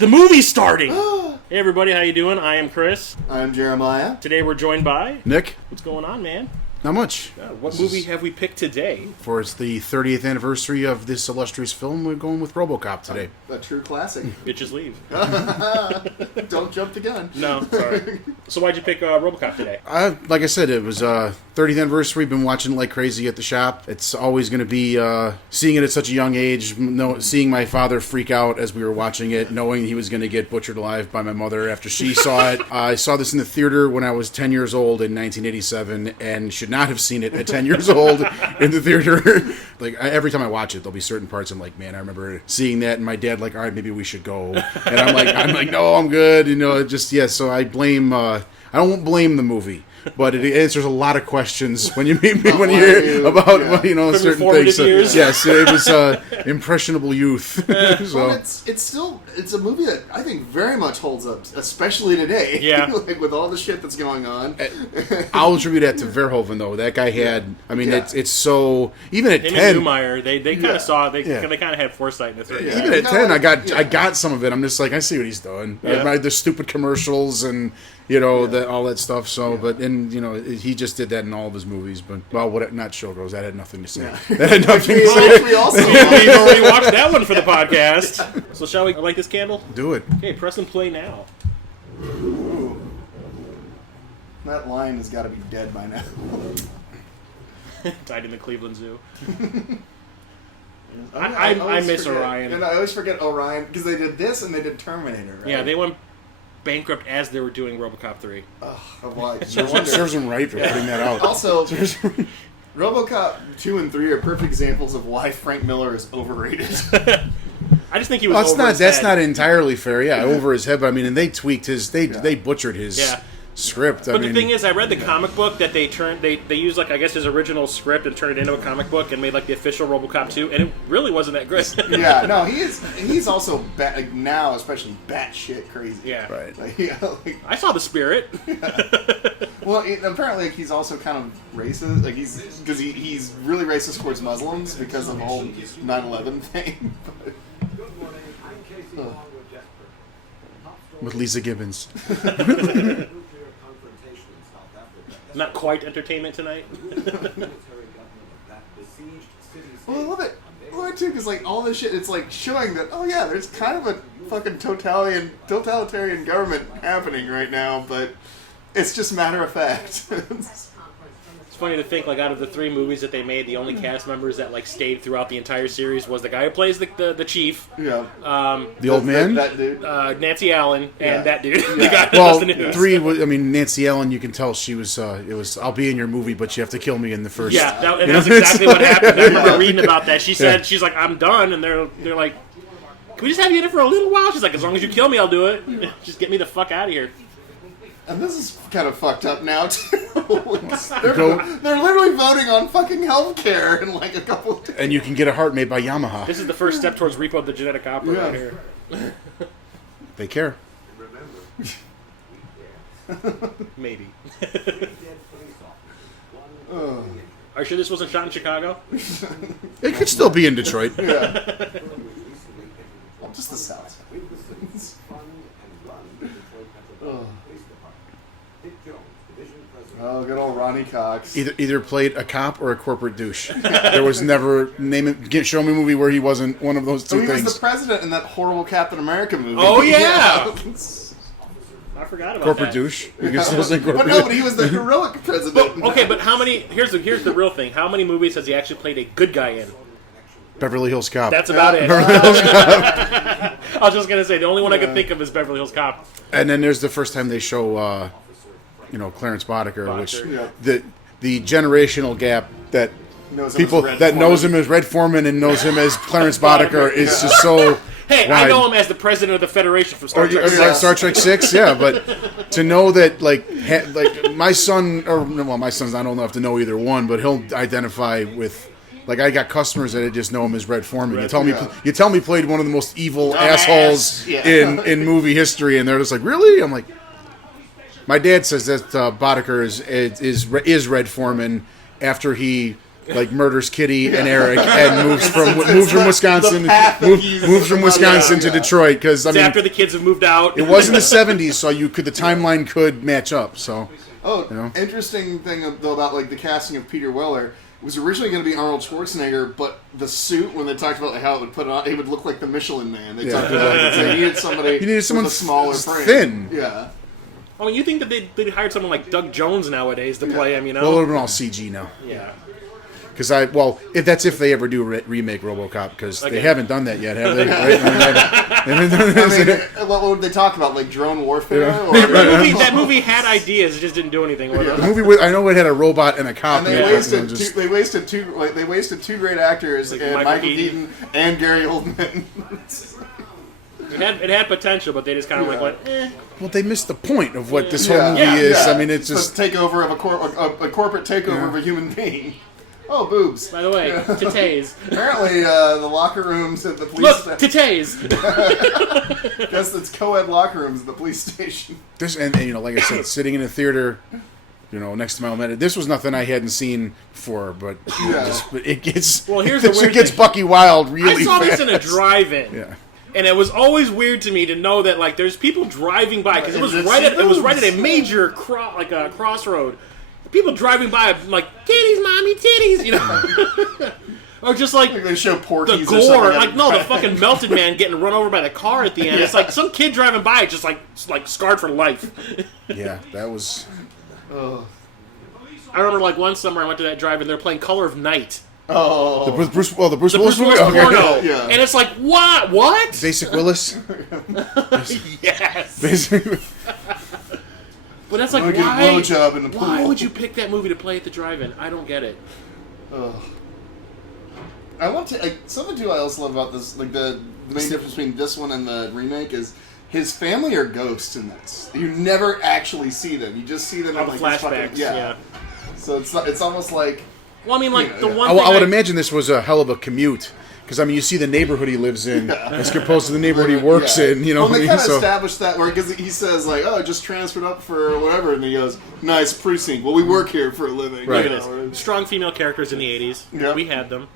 The movie's starting! Hey everybody, how you doing? I am Chris. I'm Jeremiah. Today we're joined by... Nick. What's going on, man? Not much. What movie have we picked today? For it's the 30th anniversary of this illustrious film, we're going with RoboCop today. A true classic. Bitches leave. Don't jump the gun. No, sorry. So why'd you pick RoboCop today? Like I said, it was 30th anniversary. Been watching it like crazy at the shop. It's always going to be seeing it at such a young age, seeing my father freak out as we were watching it, knowing he was going to get butchered alive by my mother after she saw it. I saw this in the theater when I was 10 years old in 1987 and should not have seen it at 10 years old in the theater. Every time I watch it, there'll be certain parts I'm like, man, I remember seeing that, and my dad like, all right, maybe we should go. And I'm like, no, I'm good. So I blame. I don't blame the movie, but it answers a lot of questions when you meet me when you hear about certain things. Years. Yes, it was impressionable youth. Well, it's a movie that I think very much holds up, especially today. Yeah, with all the shit that's going on. I'll attribute that to Verhoeven though. That guy had. I mean, it's so even at him 10. And Newmeyer, they kind of saw it. They kind of had foresight in the 30s. Even at 10, I got some of it. I'm just like, I see what he's doing. Yeah. The stupid commercials and all that stuff. So, he just did that in all of his movies. But not Showgirls. That had nothing to say. Yeah. That had nothing to say. We also We've already watched that one for the podcast. So shall we light this candle? Do it. Okay, press and play now. Ooh. That lion has got to be dead by now. Died in the Cleveland Zoo. I miss Orion. And I always forget Orion because they did this and they did Terminator, right? Yeah, they went bankrupt as they were doing RoboCop 3. Why? Serves him right for putting that out. Also, RoboCop 2 and 3 are perfect examples of why Frank Miller is overrated. I just think he was over his that's head. not entirely fair. Yeah, over his head. But I mean, and they tweaked his. They butchered his script. But the thing is, I read the comic book that they used his original script and turned it into a comic book and made the official RoboCop 2, and it really wasn't that good. Yeah, no, he's also now especially batshit crazy. Yeah, right. I saw the spirit. Well, apparently he's also kind of racist. Because he's really racist towards Muslims because of the whole 9/11 thing. With Lisa Gibbons. Not quite entertainment tonight. Well, I love it. I love it too, because all this shit, it's showing that, oh yeah, there's kind of a fucking totalitarian government happening right now, but it's just matter of fact. It's funny to think, out of the 3 movies that they made, the only cast members that stayed throughout the entire series was the guy who plays the chief. Yeah. The old man? That dude. Nancy Allen and that dude. Yeah. Well, 3 was, Nancy Allen, you can tell she was, it was, I'll be in your movie, but you have to kill me in the first. Yeah, that's exactly what happened. I remember reading about that. She said, she's like, I'm done, and they're like, can we just have you in it for a little while? She's like, as long as you kill me, I'll do it. Just get me the fuck out of here. And this is kind of fucked up now, too. They're literally voting on fucking healthcare in a couple of days. And you can get a heart made by Yamaha. This is the first step towards Repo the Genetic Opera right here. They care. Maybe. Are you sure this wasn't shot in Chicago? It could still be in Detroit. Yeah. Just the South. Oh, good old Ronny Cox. Either played a cop or a corporate douche. There was never show me a movie where he wasn't one of those two things. He was the president in that horrible Captain America movie. Oh yeah. I forgot about corporate that. Douche. You can still say corporate. But he was the heroic president. But how many? Here's the real thing. How many movies has he actually played a good guy in? Beverly Hills Cop. That's about it. Beverly Hills Cop. I was just gonna say the only one I could think of is Beverly Hills Cop. And then there's the first time they show, Clarence Boddicker, which the generational gap that people that knows him as Red Foreman and knows him as Clarence Boddicker is just so. Hey, wide. I know him as the president of the Federation from Star Trek. Star Trek 6, yeah, but to know that, my son, my son's not old enough to know either one, but he'll identify with, I got customers that just know him as Red Foreman. You tell me played one of the most evil assholes in movie history, and they're just like, really? I'm like, my dad says that Boddicker is Red Foreman after he like murders Kitty and Eric and moves from Wisconsin to Detroit because I mean after the kids have moved out. It was in the 70s, so the timeline could match up. So interesting thing though about like the casting of Peter Weller. It was originally going to be Arnold Schwarzenegger, but the suit, when they talked about how it would put it on, it would look like the Michelin Man. They talked about they needed somebody with a smaller frame. Thin. Yeah. I mean, you think that they'd hired someone like Doug Jones nowadays to play him, you know? Well, it would have been all CG now. Yeah. Because if they ever do remake RoboCop, because they haven't done that yet, have they? Right? What would they talk about? Like drone warfare? Yeah. Or? That movie had ideas, it just didn't do anything with it. The movie, I know it had a robot and a cop. And they wasted two great actors, like and Michael Keaton and Gary Oldman. It had potential, but they just kind of went, eh. Well, they missed the point of what this whole movie is. I mean, it's just takeover of a corporate takeover of a human being. Oh, boobs. By the way, titties. Apparently, the locker rooms at the police station. Look, titties! Guess it's co-ed locker rooms at the police station. And like I said, sitting in a theater, next to my own this was nothing I hadn't seen before, but it gets... Well, here's the weird thing. It gets Bucky Wild really fast. I saw this in a drive-in. Yeah. And it was always weird to me to know that like there's people driving by because it was right at a major crossroad. People driving by like titties, mommy, titties, or just like they show Porky's the gore. Like no, the fucking melted man getting run over by the car at the end. It's like some kid driving by, just like scarred for life. Yeah, that was. I remember like one summer I went to that drive and they're playing Color of Night. Oh, the Bruce Willis movie? Porno. Yeah. And it's like, what? Basic Willis? Yes. Basically. But that's like, why would you pick that movie to play at the drive-in? I don't get it. I want to... something, too, I also love about this, like, the main difference between this one and the remake is his family are ghosts in this. You never actually see them. You just see them in, like, flashbacks. Yeah. So it's almost like... Well, I mean, like, the one I thing would imagine this was a hell of a commute. Because, I mean, you see the neighborhood he lives in as opposed to the neighborhood he works in, Well, they kind of established that, because he says, like, oh, just transferred up for whatever, and he goes, nice precinct. Well, we work here for a living. Right. Look at this. Strong female characters in the 80s. Yep. We had them.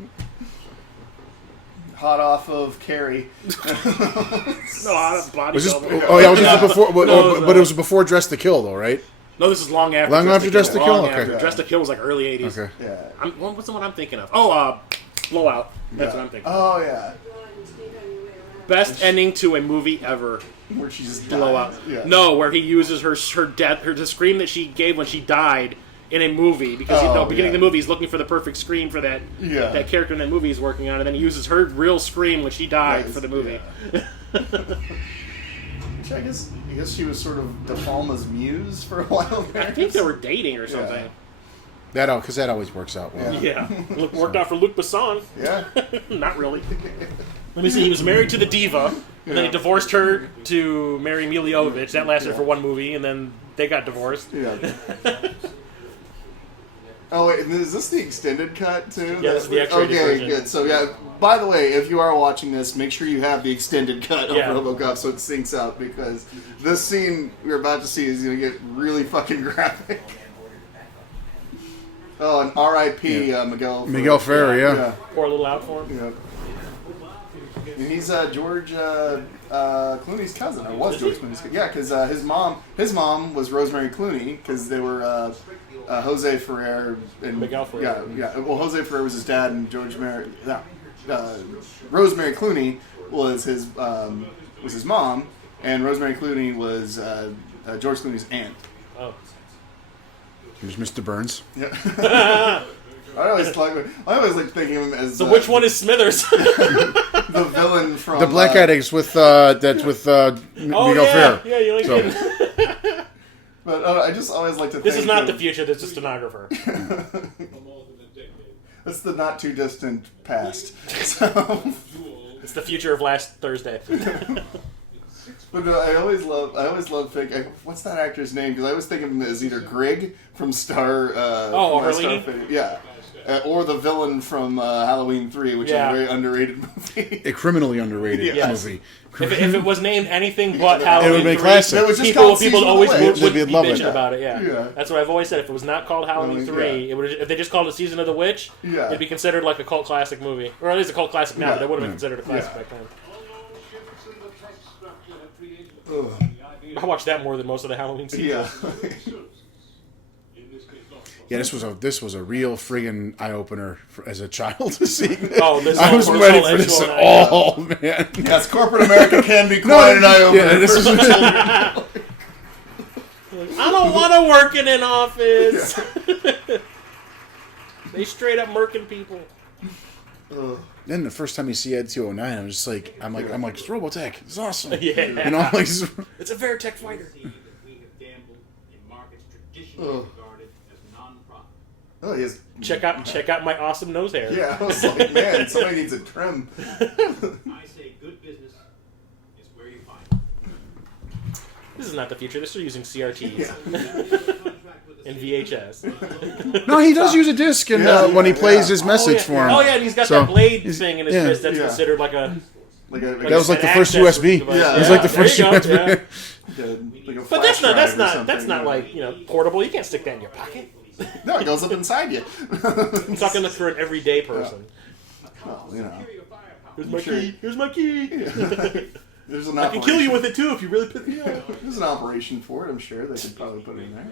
Hot off of Carrie. Hot off Body was this, Double. Before, but it was before Dress to Kill, though, right? No, this is long after. Long after Dress to Kill? Okay. Yeah. Dress to Kill was like early 80s. Okay. Yeah. What's the one I'm thinking of? Oh, Blowout. That's what I'm thinking of. Oh, yeah. Best ending to a movie ever. Where she just Blowout. Yeah. No, where he uses the scream that she gave when she died in a movie. Because beginning of the movie, he's looking for the perfect scream for that character in that movie he's working on. And then he uses her real scream when she died for the movie. Yeah. I guess she was sort of De Palma's muse for a while there. I think they were dating or something. Because that always works out well. Yeah. Worked out for Luc Besson. Yeah. Not really. Let me see. He was married to the diva, and then he divorced her to marry Mila Jovovich. That lasted for one movie, and then they got divorced. Yeah. Oh, wait, is this the extended cut, too? Yeah, this is the X-rated version. Good. So, by the way, if you are watching this, make sure you have the extended cut of RoboCop so it syncs out, because this scene we're about to see is going to get really fucking graphic. Oh, and R.I.P. Miguel Ferrer. Miguel Ferrer, yeah. Pour a little out for him. Yeah. And he's George Clooney's cousin, or was George Clooney's cousin. Yeah, because his mom was Rosemary Clooney, because they were Jose Ferrer and Miguel Ferrer. Yeah. Well, Jose Ferrer was his dad, and Rosemary Clooney was his mom, and Rosemary Clooney was George Clooney's aunt. Oh. Here's Mr. Burns. Yeah. I always like thinking of him as. So which one is Smithers? The villain from the Black Addicts with Miguel Ferrer. Yeah, you like it. But I just always like to. This is not the future. This is a stenographer. It's the not too distant past. So. It's the future of last Thursday. But I always love thinking. What's that actor's name? Because I always think of him as either Greg from Star. Orlini? Yeah. or the villain from Halloween 3, which is a very underrated movie. A criminally underrated movie. If it was named anything but Halloween, it would be classic. It was just people always would be love bitching it. about it. Yeah, that's what I've always said. If it was not called Halloween 3, it would. If they just called it Season of the Witch, it'd be considered like a cult classic movie, or at least a cult classic now. But it would have been considered a classic back then. I watched that more than most of the Halloween sequels. Yeah, this was a real friggin' eye opener as a child to see. I was ready for this at all, man. Yes, corporate America can be quite an eye opener. Yeah, this is I don't want to work in an office. They straight up murking people. Then the first time you see Ed 209, I'm just like, I'm like, it's Robotech. It's awesome. Yeah, you know, like it's a Veritech fighter. Oh, yes. Check out my awesome nose hair. Yeah, I was like, man, somebody needs a trim. I say good business is where you find it. This is not the future. They're still using CRTs and VHS. No, he does use a disc and when he plays his message for him. Oh yeah, and he's got that blade thing in his wrist that's considered like a. That was like the first USB. It was like the first USB. But that's not like portable. You can't stick that in your pocket. No, it goes up inside you. I'm talking for an everyday person. Well, you know. Here's my key. Here's my key. There's an I can kill you with it too if you really piss me off. There's an operation for it. I'm sure they could probably put it in there.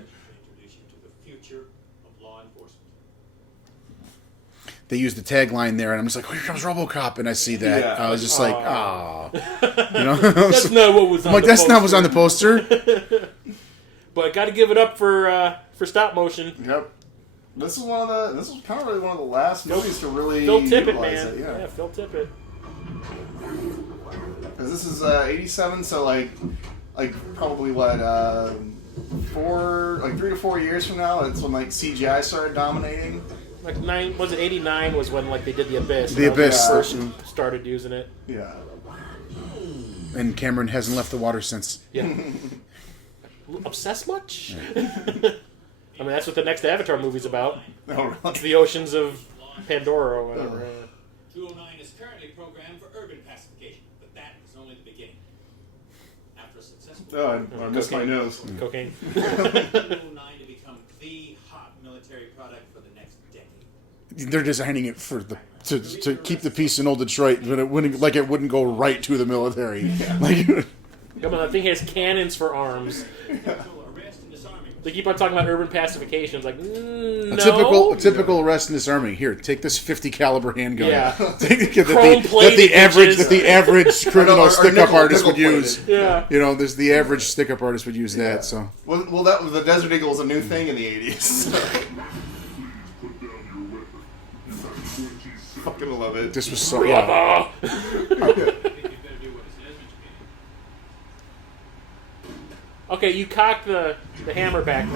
They used the tagline there, and I'm just like, "Oh, here comes RoboCop," and I see that. Yeah. I was just like, "Ah," you know. That's not what was. I'm like, "That's not what was on the poster." But got to give it up for stop motion. Yep. This is kind of really one of the last movies to really Phil Tippett, utilize man. it. Yeah, Phil Tippett. Because this is 87, so like probably what 3 to 4 years from now, that's when like CGI started dominating. Like 89 was when like they did The Abyss. The Abyss first started using it. Yeah. And Cameron hasn't left the water since. Yeah. Obsessed much? I mean, that's what the next Avatar movie's about. Oh, really? The oceans of Pandora or whatever. 209 is currently programmed for urban pacification, but that is only the beginning. After a successful... I missed my nose. Cocaine. 209 to become the hot military product for the next decade. They're designing it for to keep the peace in old Detroit, but it wouldn't go right to the military. Yeah. Like, come on, that thing has cannons for arms. They keep on talking about urban pacification. It's like, no. a typical arrest and disarming. Here, take this 50 caliber handgun. Yeah. that the average criminal stick-up artist would use. Yeah. You know, there's the average stick-up artist would use that. So. Well, that the Desert Eagle was a new thing in the 80s. Fucking love it. This was so. Yeah. Okay, you cocked the hammer back.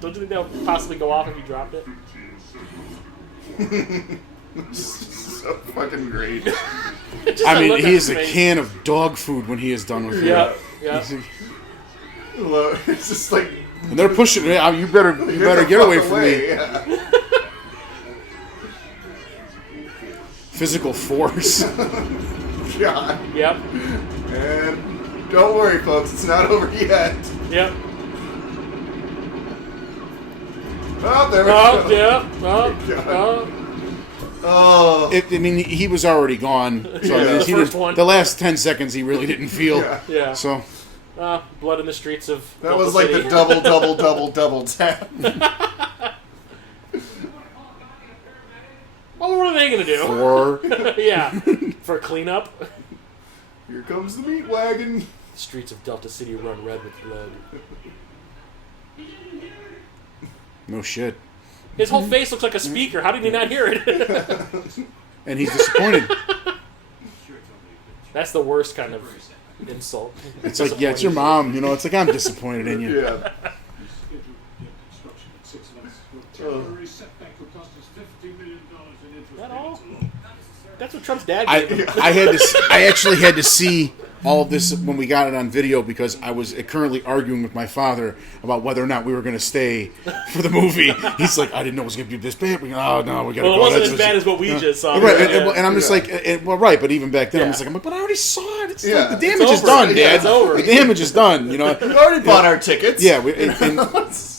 Don't you think that would possibly go off if you dropped it? So fucking great. I mean, he is a can of dog food when he is done with it. Yeah. It's just like... And they're pushing it. You better get away from me. Yeah. Physical force. God. Yep. And don't worry, folks. It's not over yet. Yep. Oh, there we go. Yeah. Oh. I mean, he was already gone. So Yeah, the first one. The last 10 seconds, he really didn't feel. Yeah. So. Blood in the streets of. That Delta was like City. the double tap. Well, what are they gonna do? Yeah, for cleanup. Here comes the meat wagon. The streets of Delta City run red with blood. No shit. His whole face looks like a speaker. How did he not hear it? And he's disappointed. That's the worst kind of insult. It's like, yeah, it's your mom. You know, it's like, I'm disappointed in you. Yeah. That all? That's what Trump's dad gave him. I actually had to see all of this when we got it on video because I was currently arguing with my father about whether or not we were going to stay for the movie. He's like, I didn't know it was going to be this bad. Oh, no, we got to go. Well, it wasn't as bad as what we just saw. Right, and I'm just like, well, right, but even back then, I'm like, but I already saw it. It's like, the damage is done, Dad. It's over. The damage is done, you know. We already bought our tickets. Yeah,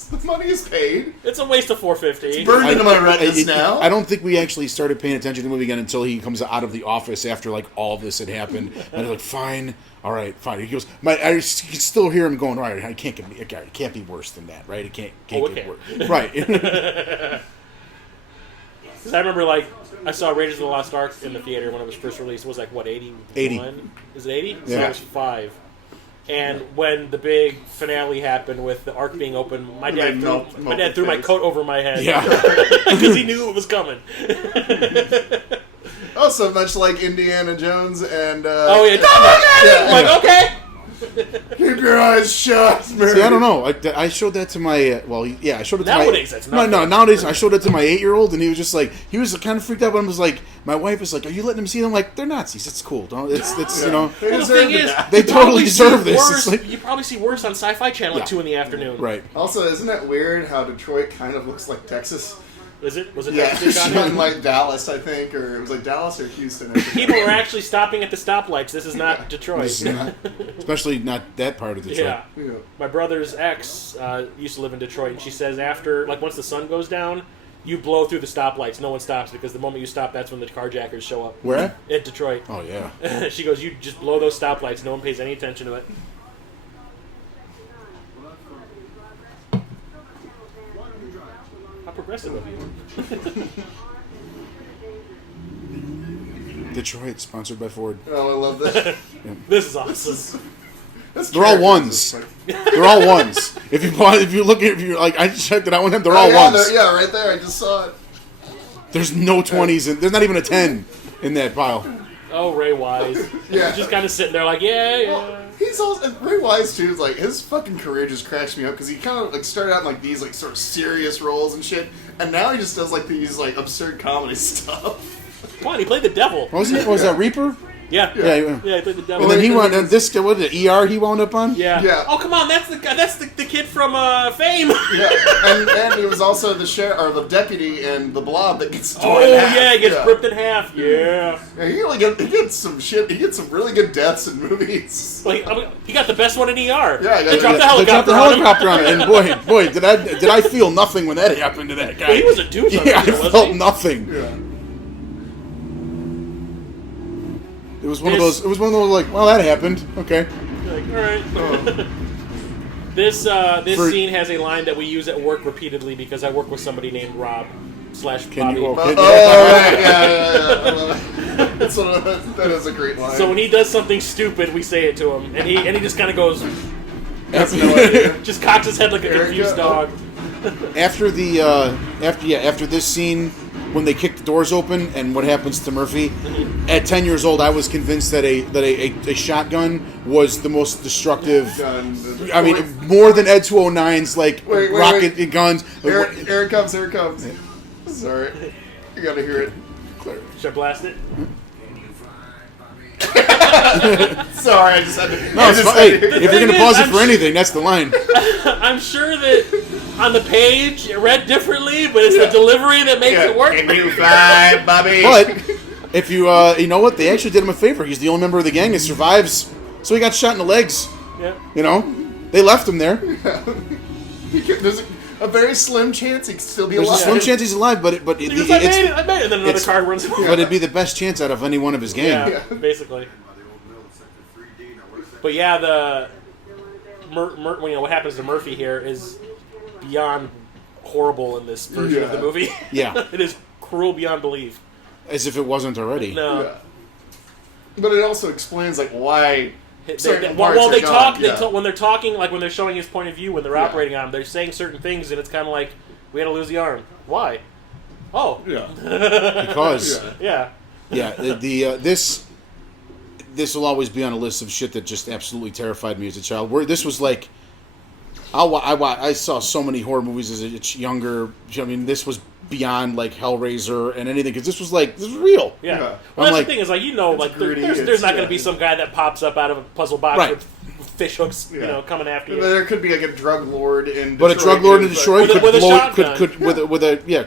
the money is paid. It's a waste of $4.50. It's burned into my retinas now. I don't think we actually started paying attention to the movie again until he comes out of the office after like all of this had happened. And I'm like, fine, all right, fine. He goes, I can still hear him going, all right, it can't be worse than that, right? It can't get worse, right? Because I remember, like, I saw Raiders of the Lost Ark in the theater when it was first released. It was like what 80? Is it 80? So I was 5. And when the big finale happened with the Ark being open, my dad threw my coat over my head. Yeah, because he knew it was coming. Also, much like Indiana Jones and Like, okay. Keep your eyes shut, man. See, I don't know. I showed that to my I showed it to nowadays. That's not nowadays I showed it to my 8-year-old, and he was just like, he was kind of freaked out. But I was like, my wife was like, "Are you letting him see them?" I'm like, they're Nazis. It's cool. Don't. It's you know. They the thing is, they totally deserve this. It's like, you probably see worse on Sci-Fi Channel at 2 in the afternoon. Right. Also, isn't it weird how Detroit kind of looks like Texas? Was it Yeah, Texas it's shot in like Dallas, I think, or it was like Dallas or Houston. I think. People were actually stopping at the stoplights. This is not Detroit. This is not, especially not that part of Detroit. Yeah. My brother's ex used to live in Detroit, and she says once the sun goes down, you blow through the stoplights. No one stops because the moment you stop, that's when the carjackers show up. Where? At Detroit. Oh, yeah. She goes, you just blow those stoplights. No one pays any attention to it. How progressive of you. Detroit, sponsored by Ford. Oh, I love that. This is awesome. They're all ones. They're all ones. If you're like, I checked it out with them. They're all ones. Yeah, right there. I just saw it. There's no 20s, and there's not even a 10 in that pile. Oh, Ray Wise. Yeah. He's just kind of sitting there like, yeah. Well, he's also Ray Wise too. Is like his fucking career just cracks me up because he kind of like started out in like these like sort of serious roles and shit, and now he just does like these like absurd comedy stuff. Come on, he played the devil. Was that Reaper? Yeah, he played the devil. And then he wound up this. What was it? ER he wound up on? Yeah. Oh, come on, that's the kid from Fame. Yeah, and he was also the sheriff or the deputy in The Blob that gets torn Oh in half. yeah, he gets ripped in half. Yeah. He gets some shit. He gets some really good deaths in movies. Like he got the best one in ER. Yeah, they dropped the They dropped helicopter the helicopter on him, and boy, did I feel nothing when that happened to that guy. Well, he was a douche. Yeah, I felt nothing. Yeah. It was one of those. It was one of those like, well, that happened. Okay. Like, all right. This scene has a line that we use at work repeatedly because I work with somebody named Rob / Bobby. Right, yeah. That is a great line. So when he does something stupid, we say it to him, and he just kind of goes, That's no idea. just cocks his head like a confused dog. After this scene, when they kick the doors open and what happens to Murphy, at 10 years old, I was convinced that a shotgun was the most destructive. I mean, more than Ed 209's like rocket guns. Here it comes. Sorry, you gotta hear it. Should I blast it? Sorry, I just had to. No, if you're gonna pause it for anything, that's the line. I'm sure that on the page it read differently, but it's the delivery that makes it work. Can you fly, Bobby? But if you you know what, they actually did him a favor. He's the only member of the gang that survives, so he got shot in the legs. Yeah. You know, they left him there. There's a very slim chance he could still be There's alive. a slim chance he's alive, but I made it, and then another car runs over. But it'd be the best chance out of any one of his gang. Yeah, basically. But yeah, the what happens to Murphy here is beyond horrible in this version of the movie. Yeah. It is cruel beyond belief. As if it wasn't already. No. Yeah. But it also explains like why. They They talk when they're talking, like when they're showing his point of view when they're operating on him. They're saying certain things, and it's kind of like, we had to lose the arm. Why? Oh. Yeah. Because. Yeah. Yeah. This will always be on a list of shit that just absolutely terrified me as a child. Where this was like I saw so many horror movies as a younger. I mean, this was beyond like Hellraiser and anything because this was real. Yeah. Yeah. Well, I'm that's like- the thing is, like, you know, like gritty, there's not going to yeah. be some guy that pops up out of a puzzle box Right. with fish hooks, you know, coming after you. There could be like a drug lord in But Detroit. a drug lord in who's, Detroit With a shotgun.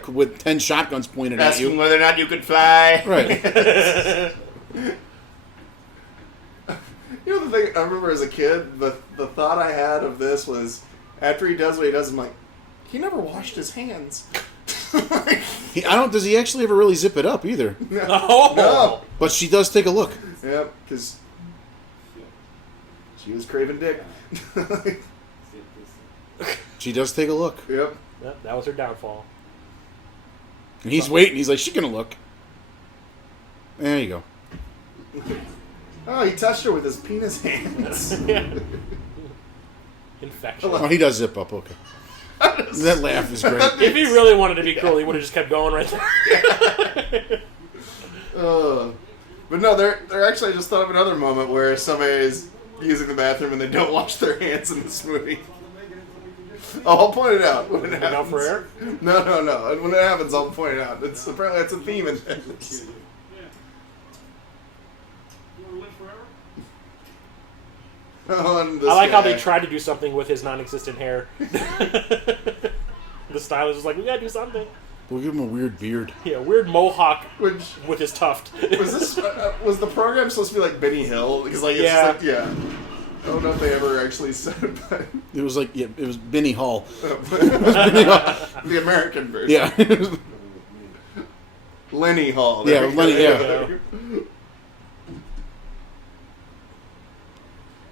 could with 10 shotguns pointed at asking you. whether or not you could fly. Right. You know the thing I remember as a kid, the thought I had of this was after he does what he does, I'm like, he never washed his hands. Does he actually ever really zip it up either? Oh. No. But she does take a look. Yep, because she was craving dick. She does take a look. Yep. Yep, that was her downfall. And he's waiting. He's like, she's going to look. There you go. Oh, he touched her with his penis hands. Infection. Oh, he does zip up. Okay. That laugh is great. If he really wanted to be cruel, he would have just kept going right there. But no, they're actually, I just thought of another moment where somebody is using the bathroom and they don't wash their hands in this movie. Oh, I'll point it out when it Miguel happens. Ferrer? No. When it happens, I'll point it out. Apparently that's a theme in this. Oh, and this I like how they guy. tried to do something with his non-existent hair. The stylist was like, we gotta do something. We'll give him a weird beard. Yeah, weird mohawk Which with his tuft. was this? Was the program supposed to be like Benny Hill? Because like it's Yeah. just like I don't know if they ever actually said it, but It was like, it was Benny Hall. the American version. Yeah. Lenny Hall. Yeah, There we go. Lenny, yeah. There you go.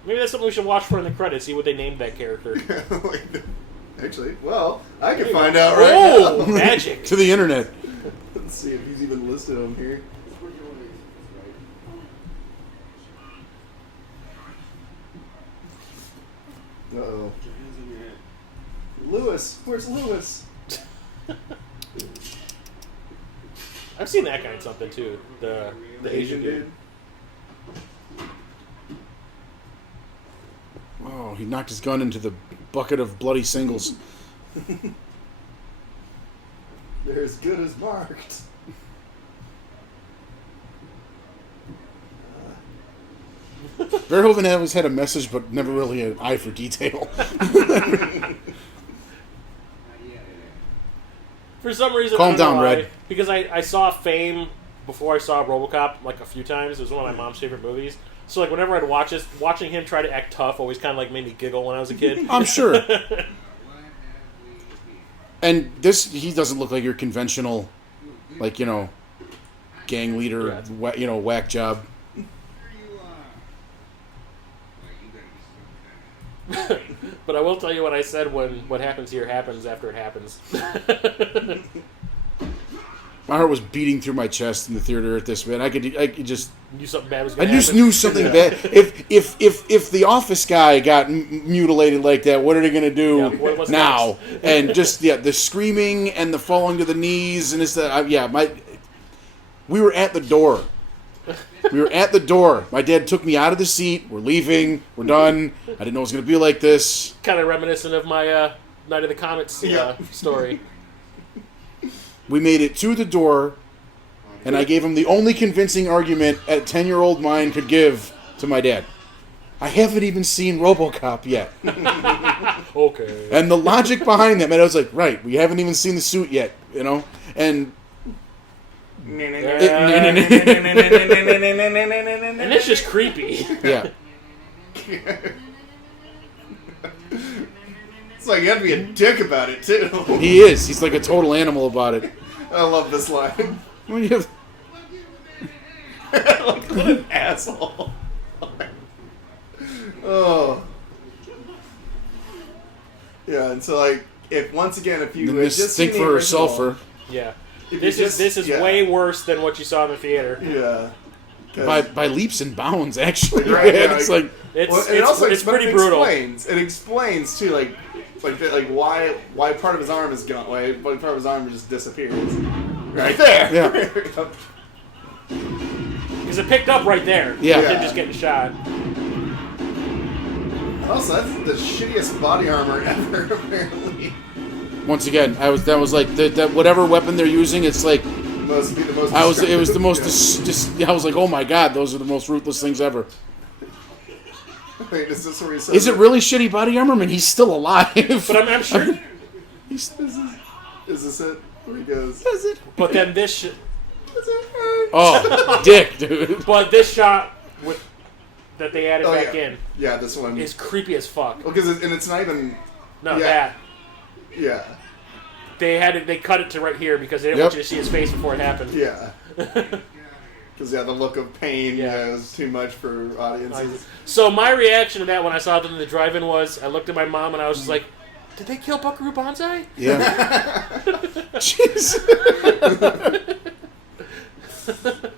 Maybe that's something we should watch for in the credits, see what they named that character. Actually, well, I can find out right Oh, now. magic! To the internet. Let's see if he's even listed on here. Uh-oh. Lewis! Where's Lewis? I've seen that guy in something too. The Asian dude. Oh, he knocked his gun into the bucket of bloody singles. They're as good as marked. Verhoeven always had a message, but never really an eye for detail. For some reason, Calm I don't know down, why, Red. because I saw Fame before I saw RoboCop like a few times. It was one of my mom's favorite movies. So like whenever I'd watch this, watching him try to act tough always kind of like made me giggle when I was a kid. I'm sure. And he doesn't look like your conventional, like, gang leader, whack job. But I will tell you what I said when what happens here happens after it happens. My heart was beating through my chest in the theater at this, man. I could just. Knew something bad was I going to happen. just knew something bad. If the office guy got mutilated like that, what are they gonna do what's now? next? And just the screaming and the falling to the knees and we were at the door. We were at the door. My dad took me out of the seat. We're leaving. We're done. I didn't know it was gonna be like this. Kind of reminiscent of my Night of the Comets story. We made it to the door, and I gave him the only convincing argument a 10-year-old mind could give to my dad. I haven't even seen RoboCop yet. Okay. And the logic behind that, man, I was like, right, we haven't even seen the suit yet, and... And it's just creepy. Yeah. It's like you have to be a dick about it too. He is. He's like a total animal about it. I love this line. When you have... Like, what an asshole. Oh. Yeah, and so like, if you And had this just think seen the for original- herself, Yeah. if This you is just- yeah. way worse than what you saw in the theater. Yeah. 'Cause- by leaps and bounds, actually. Right, man. yeah, It's like- like... It's and it also it's but pretty it brutal. It explains too, like why part of his arm is gone, why part of his arm just disappears. Right there. Yeah. Because it picked up right there. Yeah. Him just getting shot. Also, that's the shittiest body armor ever, apparently. Once again, that was like that whatever weapon they're using. It's like Must be the most. it was the most Yeah. I was like, oh my god, those are the most ruthless things ever. Wait, is this where he says Is it really shitty body armor? I mean, he's still alive. But I'm sure. Is this it? Where he goes? Is it? But then this. Oh, dick, dude. But this shot that they added back yeah. in Yeah, this one. is creepy as fuck. Well, because it's not even. No, yeah. that. Yeah. They cut it to right here because they didn't want you to see his face before it happened. Yeah. Because the look of pain is too much for audiences. So my reaction to that when I saw them in the drive-in was, I looked at my mom and I was just like, did they kill Buckaroo Banzai? Yeah. Jeez.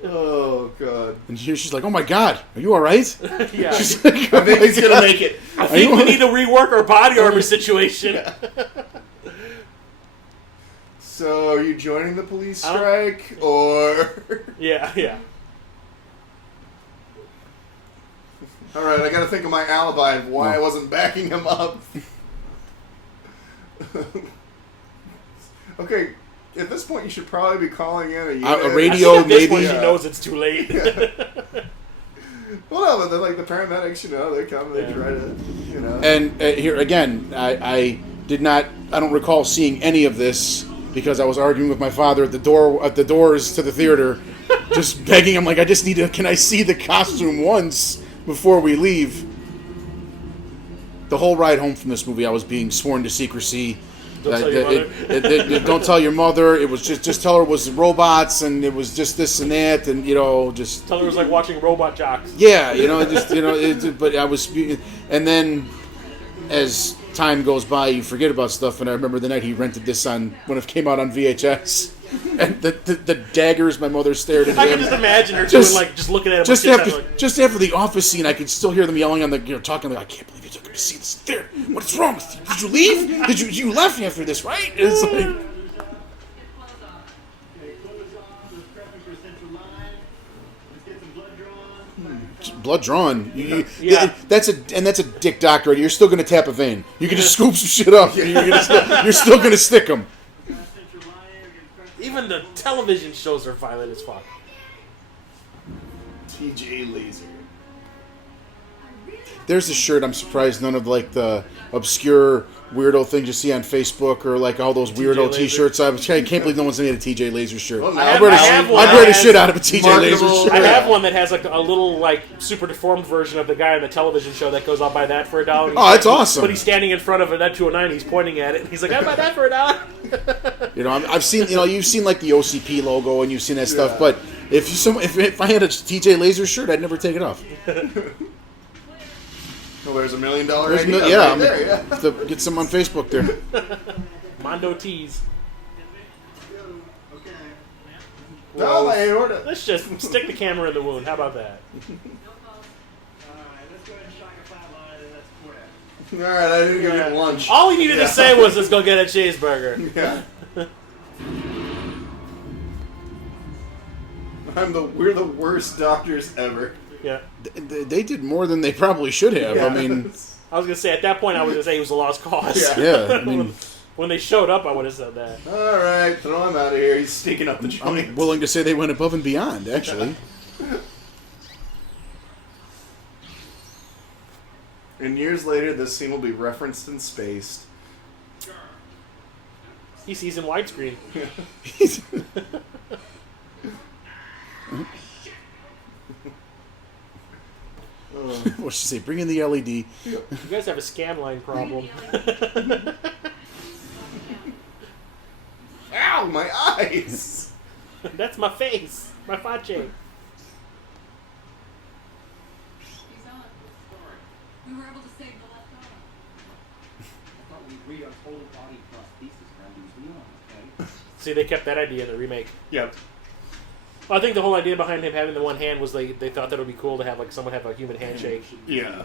Oh god. And she's like, oh my god, are you all right? Yeah. She's like, I think he's gonna make it. I think we need to rework our body armor situation. Yeah. So, are you joining the police strike, or... Yeah. Alright, I gotta think of my alibi of why I wasn't backing him up. Okay, at this point you should probably be calling in a unit. A radio, At this maybe. point, she knows it's too late. Well, no, but they're like the paramedics, they come, they try to, And here again, I don't recall seeing any of this because I was arguing with my father at the doors to the theater, just begging him like, I just need to. Can I see the costume once before we leave? The whole ride home from this movie, I was being sworn to secrecy. Don't tell your mother. Don't tell your mother. It was just tell her it was robots and it was just this and that and just Tell her it was like watching Robot Jocks. yeah, but I was, and then as time goes by, you forget about stuff. And I remember the night he rented this when it came out on VHS, and the daggers my mother stared at him. I can just imagine her just looking at him. Just after the office scene, I could still hear them yelling on the talking. Like, I can't believe you took him to see this theater. What's wrong with you? Did you leave? You left after this, right? It's like. Blood drawn. Yeah. That's a dick doctor. You're still going to tap a vein. You can just scoop some shit up. You're still going to stick them. Even the television shows are violent as fuck. TJ Laser. There's a shirt. I'm surprised none of like the obscure weirdo things you see on Facebook or like all those weirdo Laser. T-shirts. I can't believe no one's made a TJ Laser shirt. Well, I'd have one wear the that shit has out of a TJ Laser marketable- shirt. I have one that has like a little like super deformed version of the guy on the television show that goes, I'll buy that for $1. Oh, that's awesome. But he's standing in front of that 209. He's pointing at it. And he's like, I'll buy that for $1. I've seen, you've seen like the OCP logo and you've seen that stuff, Yeah. but if I had a TJ Laser shirt, I'd never take it off. Well, there's $1 million There's idea yeah, right there, yeah. have to get some on Facebook there. Mondo Tees. No, my aorta. Let's just stick the camera in the wound. How about that? Alright, I need to go get lunch. All he needed to say was, let's go get a cheeseburger. Yeah. We're the worst doctors ever. Yeah. They did more than they probably should have. Yeah. I mean, I was going to say, at that point, I was going to say he was a lost cause. Yeah. yeah. I mean, When they showed up, I would have said that. Alright, throw him out of here. He's stinking up the joint. I'm willing to say they went above and beyond, actually. And years later, this scene will be referenced and spaced. He sees in widescreen. What'd she say? Bring in the LED. You guys have a scan line problem. Ow, my eyes! That's my face. My face. He's on. We were able to save the left arm. I thought we agreed on total body prosthesis values. We are, okay? See, they kept that idea in the remake. Yep. Well, I think the whole idea behind him having the one hand was they thought that it would be cool to have like someone have a human handshake. Yeah.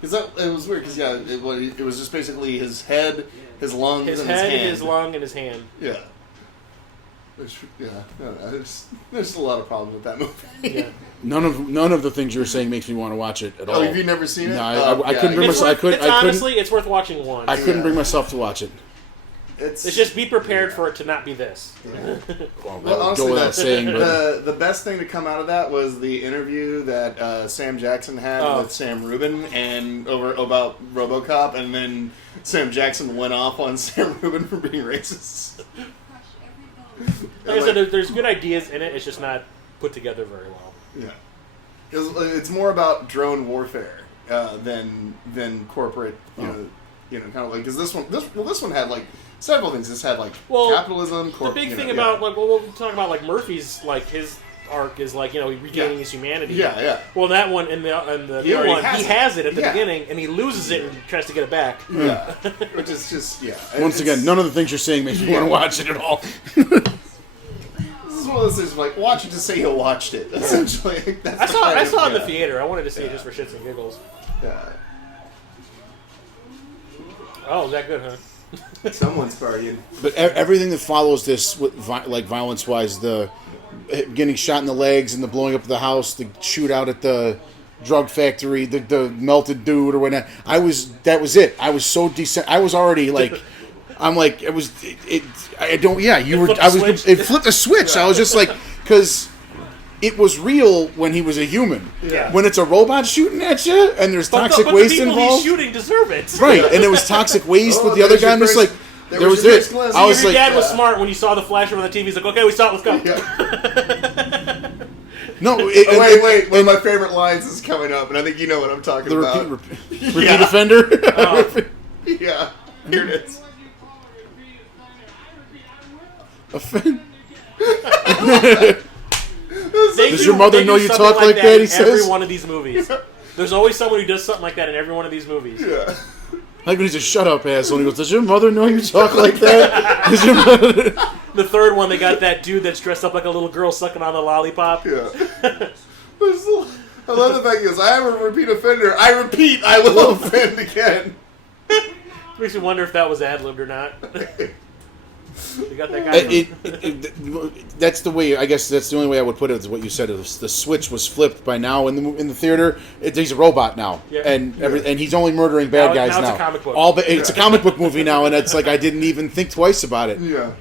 Because it was weird, because, it was just basically his head, his lungs, His and head, his hand. his lung, and his hand. Yeah. Yeah, no, there's a lot of problems with that movie. Yeah. None of the things you're saying makes me want to watch it at all. Oh, have you never seen it? No, I Yeah. couldn't bring It's myself. worth, honestly, it's worth watching once. I couldn't Yeah. bring myself to watch it. It's just be prepared for it to not be this. Well, that Well, would honestly, go without saying, but the best thing to come out of that was the interview that Sam Jackson had with Sam Rubin and about RoboCop, and then Sam Jackson went off on Sam Rubin for being racist. Like I said, there's good ideas in it. It's just not put together very well. Yeah, it's more about drone warfare than corporate. You know, kind of like because this one had like several things. This had like capitalism. The big thing about like we'll talk about like Murphy's like his arc is like regaining his humanity. Yeah, yeah. Well, that one in the He new already one, has he it. has it at the Yeah. beginning, and he loses it and tries to get it back. Yeah, which is just once again, none of the things you're saying makes me want to watch it at all. This is one of those things like watch it to say you watched it. Essentially, that's I saw it in the theater. I wanted to see it just for shits and giggles. Yeah. Oh, is that good, huh? Someone's partying. But everything that follows this, like violence-wise, the getting shot in the legs and the blowing up of the house, the shootout at the drug factory, the melted dude or whatnot. That was it. I was so decent. I was already like, I'm like, it was. I don't. Yeah, you were. I was. It flipped a switch. I was just like, because it was real when he was a human. Yeah. When it's a robot shooting at you and there's toxic waste the people involved. he's shooting deserve it. Right, and it was toxic waste with the other guy. I'm just like, there was your it. first glass. I was Your like, dad was smart when you saw the flasher on the TV. He's like, okay, we saw it. Let's go. no. Wait. One of my favorite lines is coming up, and I think you know what I'm talking The about. repeat offender. Yeah, here it is. Does your mother know you talk like that? He in every says. one of these movies. There's always someone who does something like that in every one of these movies. Yeah. Like when he's a shut up asshole, and he goes, "Does your mother know you talk like that?" Does your mother? The third one, they got that dude that's dressed up like a little girl sucking on the lollipop. Yeah. I love the fact he goes, I am a repeat offender. I repeat, I will offend again. Makes me wonder if that was ad-libbed or not. They got that guy. That's the way. I guess that's the only way I would put it. Is what you said. Is the switch was flipped by now in the theater. He's a robot now, Yeah. and he's only murdering bad guys now. It's a comic book. It's a comic book movie now, and it's like I didn't even think twice about it. Yeah.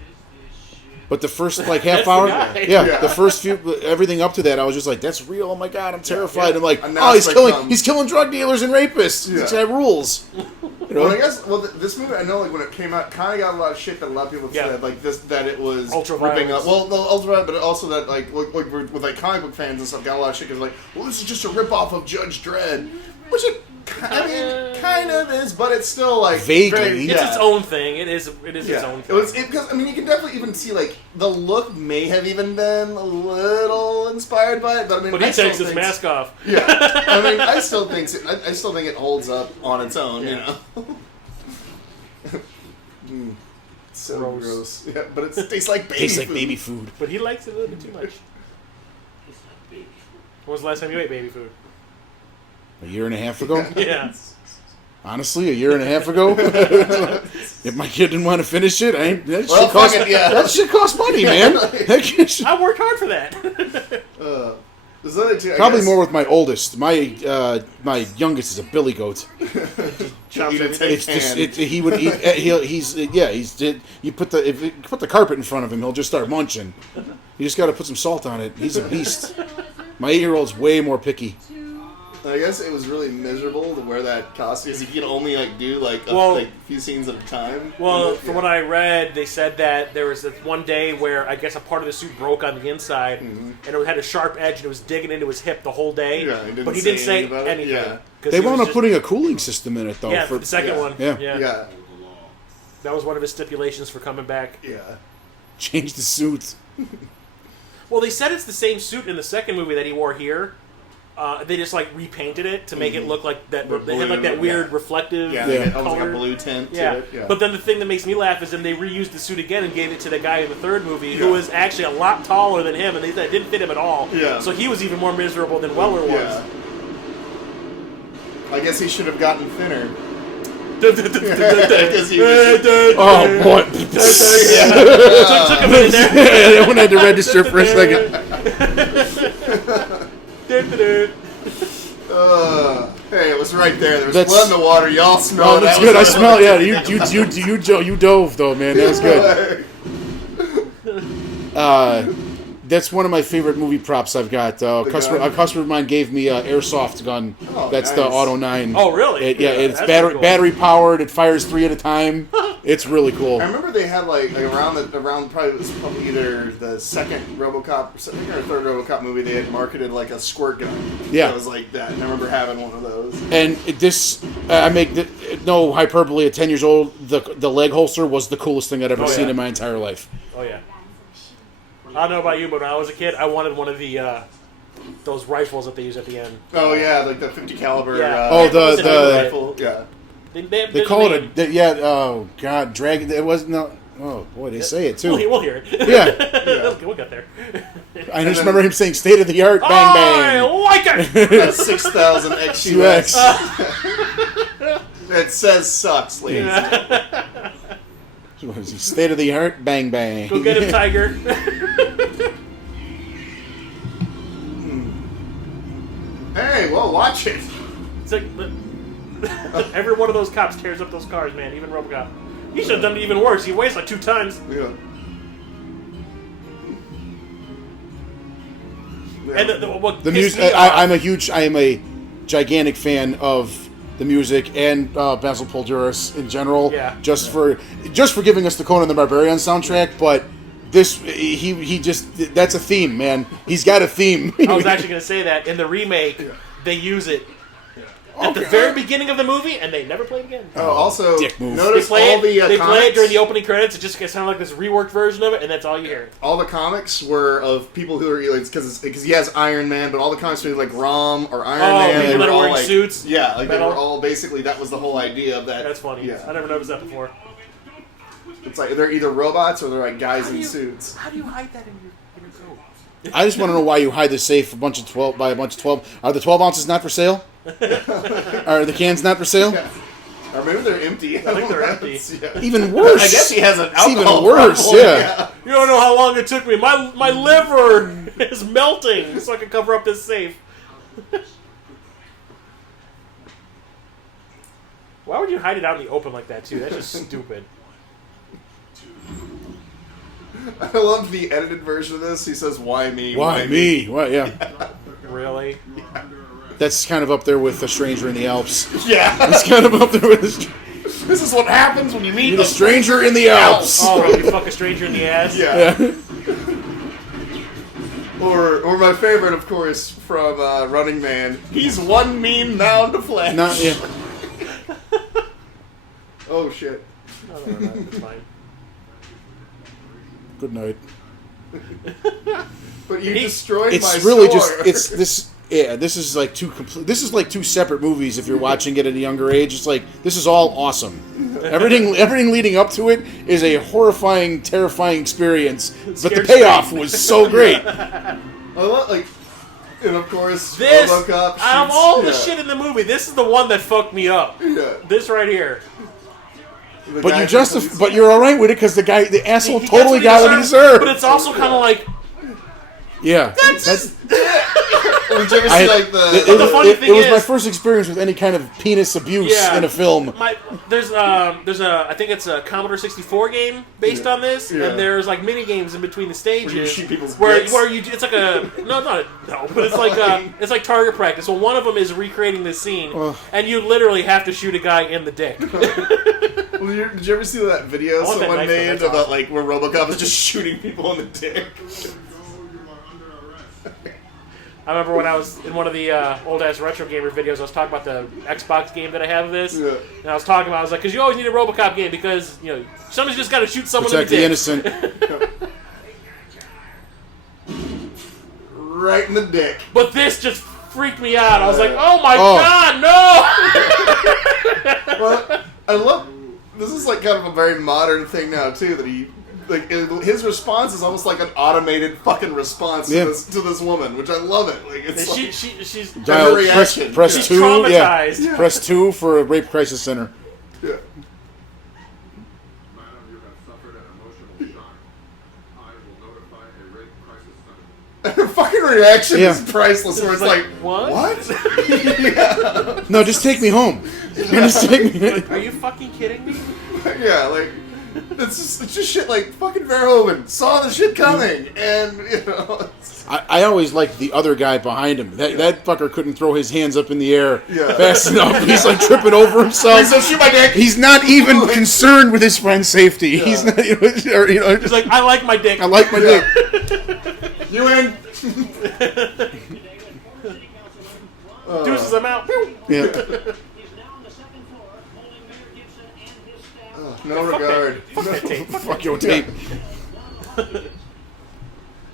But the first half That's the hour, guy. yeah, the first few, everything up to that, I was just like, "That's real! Oh my god, I'm terrified!" Yeah. I'm like, And now "Oh, it's like, he's killing drug dealers and rapists. Yeah. This guy rules." You know? Well, I guess this movie I know like when it came out kind of got a lot of shit that a lot of people said like this that it was ripping up. Ultra-violence. Well, the ultra, but also that like with like comic book fans and stuff got a lot of shit because like well this is just a rip off of Judge Dredd, which it kind of is, but it's still like Vaguely. very, It's its own thing. It is its own thing. Because I mean you can definitely even see like the look may have even been a little inspired by it, but I mean But he I still takes his think- mask off. Yeah, I mean I still think it holds up on its own, you know. So gross. Yeah, but it tastes like baby Tastes like food. baby food. But he likes it a little bit too much. When was the last time you ate baby food? A year and a half ago. Yeah. Honestly, a year and a half ago. If my kid didn't want to finish it, that shit costs money, man. I worked hard for that. There's other two, I Probably guess. more with my oldest. My youngest is a billy goat. Chomps Eat a everything. tin It's just can. he would eat. You put the carpet in front of him, he'll just start munching. You just got to put some salt on it. He's a beast. My 8-year-old's way more picky. I guess it was really miserable to wear that costume because he could only like do like a few scenes at a time. Well, from what I read, they said that there was this one day where I guess a part of the suit broke on the inside, and it had a sharp edge, and it was digging into his hip the whole day. Yeah, but he didn't say about it. anything. Yeah. 'Cause They he was wound up just- putting a cooling system in it though. for the second one. Yeah. Yeah. That was one of his stipulations for coming back. Yeah. Change the suit. Well, they said it's the same suit in the second movie that he wore here. They just like repainted it to make it look like that. The They had like that blue, weird yeah. reflective Yeah, Yeah. almost like color. a blue tint Yeah. to it. Yeah. But then the thing that makes me laugh is then they reused the suit again and gave it to the guy in the third movie who Yeah. was actually a lot taller than him, and they said it didn't fit him at all. Yeah. So he was even more miserable than Weller was. Yeah. I guess he should have gotten thinner. Oh boy! Took a minute there. That one had to register for a second. Hey, it was right there. There was blood in the water. Y'all smell Oh, it. that's That good. I was smell. Yeah, you dove though, man. That was good. That's one of my favorite movie props I've got. A customer of mine gave me an airsoft gun. Oh, that's nice. the Auto 9. Oh, really? It's that's battery cool. battery powered. It fires 3 at a time. It's really cool. I remember they had like around probably it was probably either the second RoboCop or third RoboCop movie. They had marketed like a squirt gun. Yeah, that was like that. And I remember having one of those. And I make no hyperbole. At 10 years old, the leg holster was the coolest thing I'd ever seen in my entire life. Oh yeah. I don't know about you, but when I was a kid, I wanted one of the those rifles that they use at the end. Oh yeah, like the 50 caliber. Yeah. The rifle. Yeah. They call it oh god, Dragon. It wasn't. No, oh boy, they say it too. We'll hear it. Yeah. We'll get there. I just remember him saying "state of the art." Bang bang. I like it. 6,000 XUX. It says sucks, ladies. What is he? State of the art. Bang bang. Go get him, Tiger. Hey, well, watch it. It's like every one of those cops tears up those cars, man. Even RoboCop. He should have done it even worse. He weighs like 2 tons. Yeah. And what The pissed music. me off- I am a gigantic fan of the music and Basil Polduris in general. Yeah. Just for giving us the Conan the Barbarian soundtrack, but this he just that's a theme, man. He's got a theme. I was actually going to say that in the remake, they use it at the very beginning of the movie, and they never play it again. Oh, also, Dick move. notice They all the play comics. it during the opening credits. It just sounds like this reworked version of it, and that's all you hear. All the comics were of people who are because he has Iron Man, but all the comics were like Rom or Iron Man. people they that were are all wearing like, suits. Yeah, like metal. they were all basically that was the whole idea of that. That's funny. Yeah, I never noticed that before. it's like they're either robots or they're like guys in suits. How do you hide that in your coat? I just want to know why you hide the safe by a bunch of 12. Are the 12 ounces not for sale? Are the cans not for sale? Yeah. Or maybe they're empty. I think they're empty. Yeah. Even worse. I guess he has an It's alcohol even worse. problem. Yeah. You don't know how long it took me. My liver is melting so I can cover up this safe. Why would you hide it out in the open like that, too? That's just stupid. I love the edited version of this. He says, "Why me? Why me? What? Yeah. Really? That's kind of up there with The Stranger in the Alps. Yeah, It's kind of up there with this is what happens when you meet The Stranger in the Alps. Oh, you fuck a stranger in the ass? Yeah. Yeah. Or my favorite, of course, from Running Man. He's one mean mound of flesh. Not, yeah. Oh shit. No, it's fine. Good night. But you destroyed my It's really store. just it's this. Yeah, this is like This is like 2 separate movies. If you're watching it at a younger age, it's like this is all awesome. Everything leading up to it is a horrifying, terrifying experience. But the payoff was so great. I love, like, and of course, This, RoboCop shoots, out of all the shit in the movie, this is the one that fucked me up. Yeah. This right here. The But guy you from- but you're all right with it because the asshole He totally gets got what he deserved. But it's also kind of like, Yeah, Did you ever see like it the funny thing was my is- first experience with any kind of penis abuse Yeah. in a film. there's a I think it's a Commodore 64 game based on this, Yeah. and there's like mini games in between the stages Where you shoot people's where dicks? it's like a but it's like target practice. So one of them is recreating this scene, and you literally have to shoot a guy in the dick. Well, did you ever see that video want that someone knife, though. made That's about awesome. like where RoboCop is just shooting people in the dick? I remember when I was in one of the old ass retro gamer videos, I was talking about the Xbox game that I have of this, Yeah. and I was talking about, I was like, because you always need a RoboCop game because somebody's just got to shoot someone Protect in the the dick. innocent. Right in the dick. But this just freaked me out. I was like, oh my Oh. god, no! Well, I love. This is like kind of a very modern thing now too. That he like his response is almost like an automated fucking response Yeah. to this woman, which I love it. Like it's like, She's Dial, reaction. press She's 2. Yeah. traumatized. Press 2 for a rape crisis center. Yeah. Madam, you have suffered an emotional shock. I will notify a rape crisis center. Her fucking reaction Yeah. is priceless. Where it's like, what? yeah. No, just take me home. Just take me. Like, are you fucking kidding me? Yeah, like it's just shit. Like fucking Verhoeven saw the shit coming, and it's, I always liked the other guy behind him. That fucker couldn't throw his hands up in the air Yeah. fast enough. He's like tripping over himself. Please don't shoot my dick. He's not even concerned with his friend's safety. Yeah. He's not, or, He's just like, I like my dick. I like my dick. You in? Deuces, I'm out. Yeah. No regard. Fuck your tape. I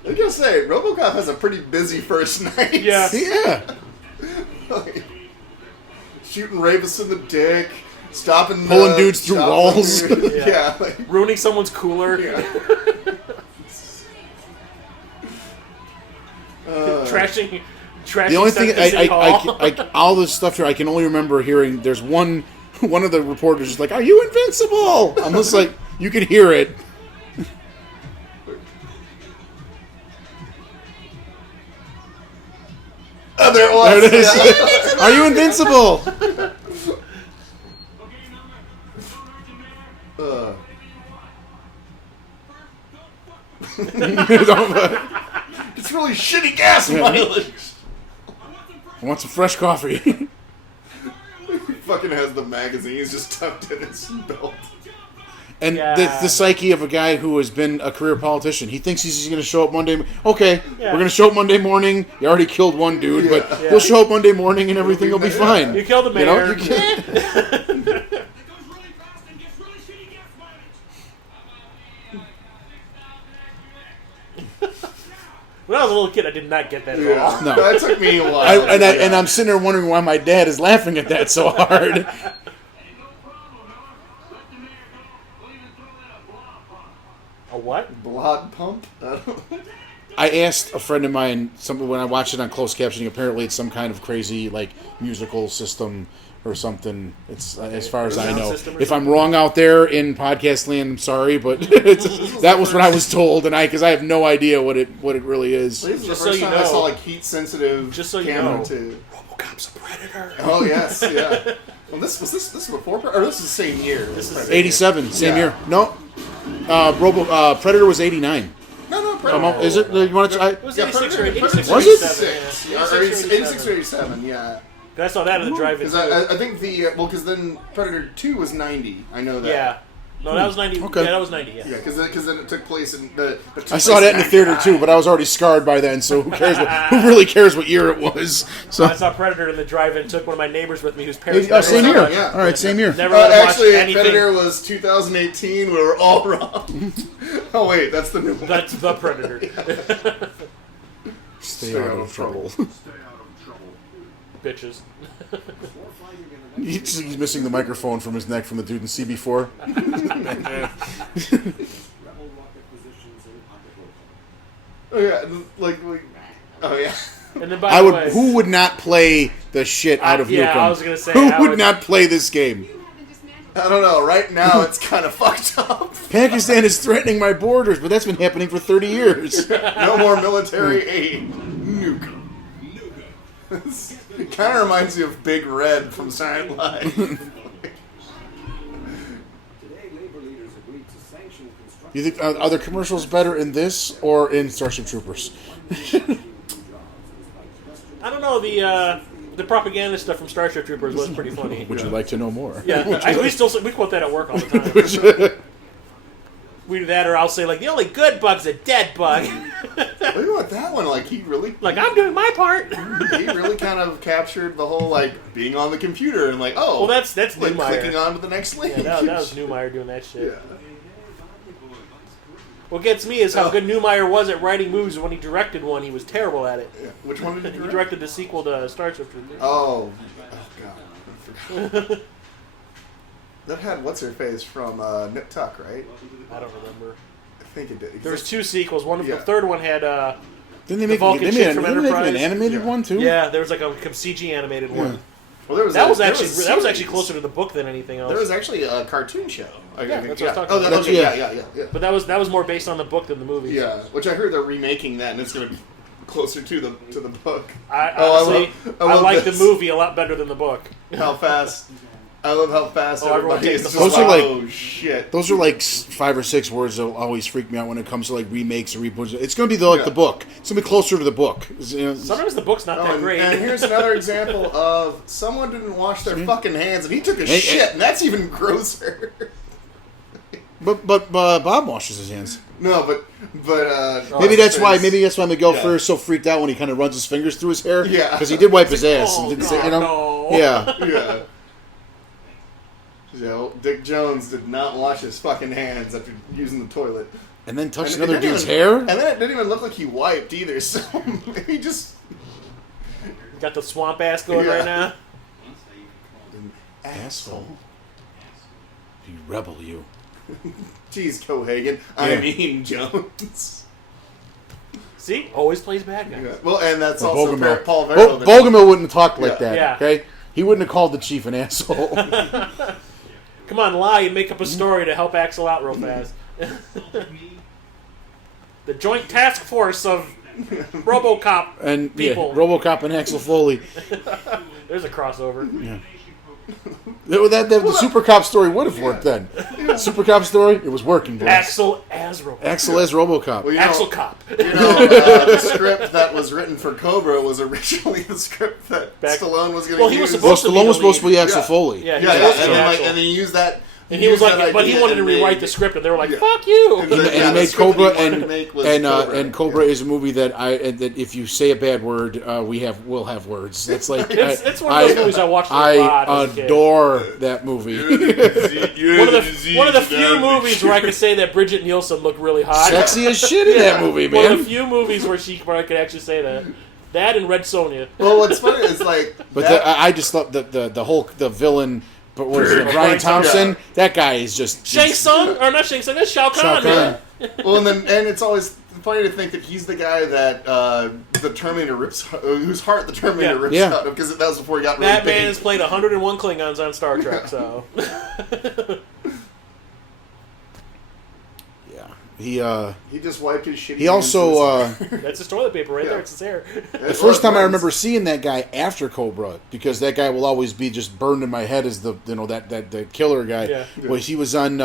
gotta say, RoboCop has a pretty busy first night. Yeah. Yeah. Like, shooting rapists in the dick, stopping Pulling dudes through stopping walls. dudes. Yeah. Yeah. Like, Ruining someone's cooler. yeah. Trashing The only thing City Hall. I all this stuff here I can only remember hearing. There's one of the reporters is like, "Are you invincible?" I'm just like, you can hear it. Oh, there it was. There it is. Are you invincible? It's really shitty gas mileage. I want some fresh coffee. Fucking has the magazine. He's just tucked in his belt. And Yeah. the psyche of a guy who has been a career politician. He thinks he's going to show up Monday. Okay, Yeah. we're going to show up Monday morning. You already killed one dude, but Yeah. he'll show up Monday morning and everything will be fine. You killed the You know, mayor. you can't. It goes really fast and gets really shitty gas mileage. When I was a little kid, I did not get that at Yeah. all. No. That took me a while. And I'm sitting there wondering why my dad is laughing at that so hard. A what? Blood pump? I asked a friend of mine something when I watched it on closed captioning. Apparently, it's some kind of crazy like musical system or something. It's as far as I Sound know. system or If I'm something? wrong out there in podcast land, I'm sorry, but that was what I was told, and because I have no idea what it really is. This is the Just first so you time I know. saw like heat sensitive Just so you camera know. too. RoboCop's a predator. Oh yes, yeah. Well, this was before or this is the same year. This is 87, same Yeah. year. No, Predator was 89. No, Predator. Is it? You want to try? It was Yeah, 86 or Predator- 86 or Was it? 87. Yeah. 86 or 87, yeah. I saw that in the drive-in. Because I think because then Predator 2 was 90. I know that. Yeah. No, that was 90. Okay. Yeah, that was 90, yeah. Yeah, because then it took place in the. I saw that in the theater too, but I was already scarred by then. So who cares? Who really cares what year it was? So I saw Predator in the drive-in. Took one of my neighbors with me whose parents. same never year. saw it. Yeah. All right, same year. Never watched Actually, anything. Predator was 2018. We were all wrong. Oh wait, that's the new one. That's the Predator. Stay out of trouble. Stay out of trouble. Bitches. He's missing the microphone from his neck from the dude in CB4. Rebel rocket positions in October. Oh yeah, oh yeah. And then by the way, Who would not play the shit out of Nukem? yeah, I was gonna say, Who I would would- not play this game? I don't know. Right now, it's kind of fucked up. Pakistan is threatening my borders, but that's been happening for 30 years. No more military aid. Nuke. It kind of reminds me of Big Red from Saturday Night Live. Today, labor leaders agreed to sanction construction. You think are the commercials better in this or in Starship Troopers? I don't know, the propaganda stuff from Starship Troopers was pretty funny. Would you like to know more? Yeah, we quote that at work all the time. We do that, or I'll say like the only good bug's a dead bug. Look at that one. Like he really, Like I'm doing my part. he really kind of captured the whole like being on the computer and like Well, that's like Newmeyer. clicking onto the next link. Yeah, that was Newmeyer doing that shit. Yeah. What gets me is how good Newmeyer was at writing movies. When he directed one, he was terrible at it. Yeah. Which one did you He direct? directed the sequel to Starship Troopers. Oh god, I forgot. That had what's her face from Nip Tuck, right? I don't remember. I think it did. There was two sequels. One, Yeah. the third one had. Didn't they make, Vulcan they chick made, from didn't they make an Enterprise? animated Yeah. one too? Yeah, there was like a CG animated one. Well, there was That was there actually a that was actually series. closer to the book than anything else. There was actually a cartoon show. Yeah, that's what I was talking Oh, about. okay, Yeah. yeah. But that was more based on the book than the movie. Yeah, which I heard they're remaking that, and it's going to be closer to the book. I love like the this. movie a lot better than the book. How fast? I love how fast everyone everybody is takes just the Those are like- oh shit. Those are like 5 or 6 words that will always freak me out when it comes to like remakes or reboots. It's going to be the book. It's going to be closer to the book. Sometimes the book's not that great. And here's another example of someone didn't wash their fucking hands, and he took a shit, and that's even grosser. But Bob washes his hands. No, but Maybe that's why Miguel Yeah. Ferrer is so freaked out when he kind of runs his fingers through his hair. Yeah. Because he did wipe his ass and Oh, didn't say, God, you know. no. Yeah. yeah. You know, Dick Jones did not wash his fucking hands after using the toilet. And then touched And it another didn't dude's even- hair. And then it didn't even look like he wiped either, so he just... Got the swamp ass going Yeah. right now. Asshole. You rebel, you. Jeez, Cohagen. I mean Jones. See, always plays bad guys. Yeah. Well, and that's Or also Bogomil. Paul Verhoeven. Bogomil wouldn't talk like Yeah. that, Yeah. okay? He wouldn't have called the chief an asshole. Come on, lie and make up a story to help Axel out real fast. The joint task force of RoboCop And people. yeah, RoboCop and Axel Foley. There's a crossover. The Super Cop story would have worked then. Super Cop story, it was working. Boys. Axel as RoboCop. Axel as RoboCop. Well, you Axel know, Cop. the script that was written for Cobra was originally the script that Stallone was going to Well, use. he was Well, supposed to be Stallone was the supposed to be lead. Axel Yeah. Foley. Yeah, he Yeah, was yeah, supposed to be Axel. and he used that. And he was used like, that but he idea wanted to and rewrite made- the script, and they were like, Yeah. "Fuck you!" And And Yeah, he the made script Cobra, he wanted to make was Cobra. and Cobra is a movie that that if you say a bad word, we'll have words. It's like It's one of those movies I watched a lot I as a kid. adore that movie. One of the few movies where I could say that Bridget Nielsen looked really hot. Sexy as shit in that movie, One of the man. few movies where I could actually say that. That and Red Sonja. Well, what's funny is like. But that- I just thought the villain. But what is it? Brian Brian Thompson. Yeah. That guy is just Shang Tsung? Or not Shang Tsung, that's Shao Shao Kahn. Kahn. Well, and it's always funny to think that he's the guy that the Terminator rips, whose heart the Terminator Yeah. rips Yeah. out of, because that was before he got really That man big. has played 101 Klingons on Star Trek, so. yeah. He just wiped his shitty. He also That's his toilet paper right Yeah. there, it's his hair. the first time I remember seeing that guy after Cobra, because that guy will always be just burned in my head as the the killer guy. Yeah. Was he was on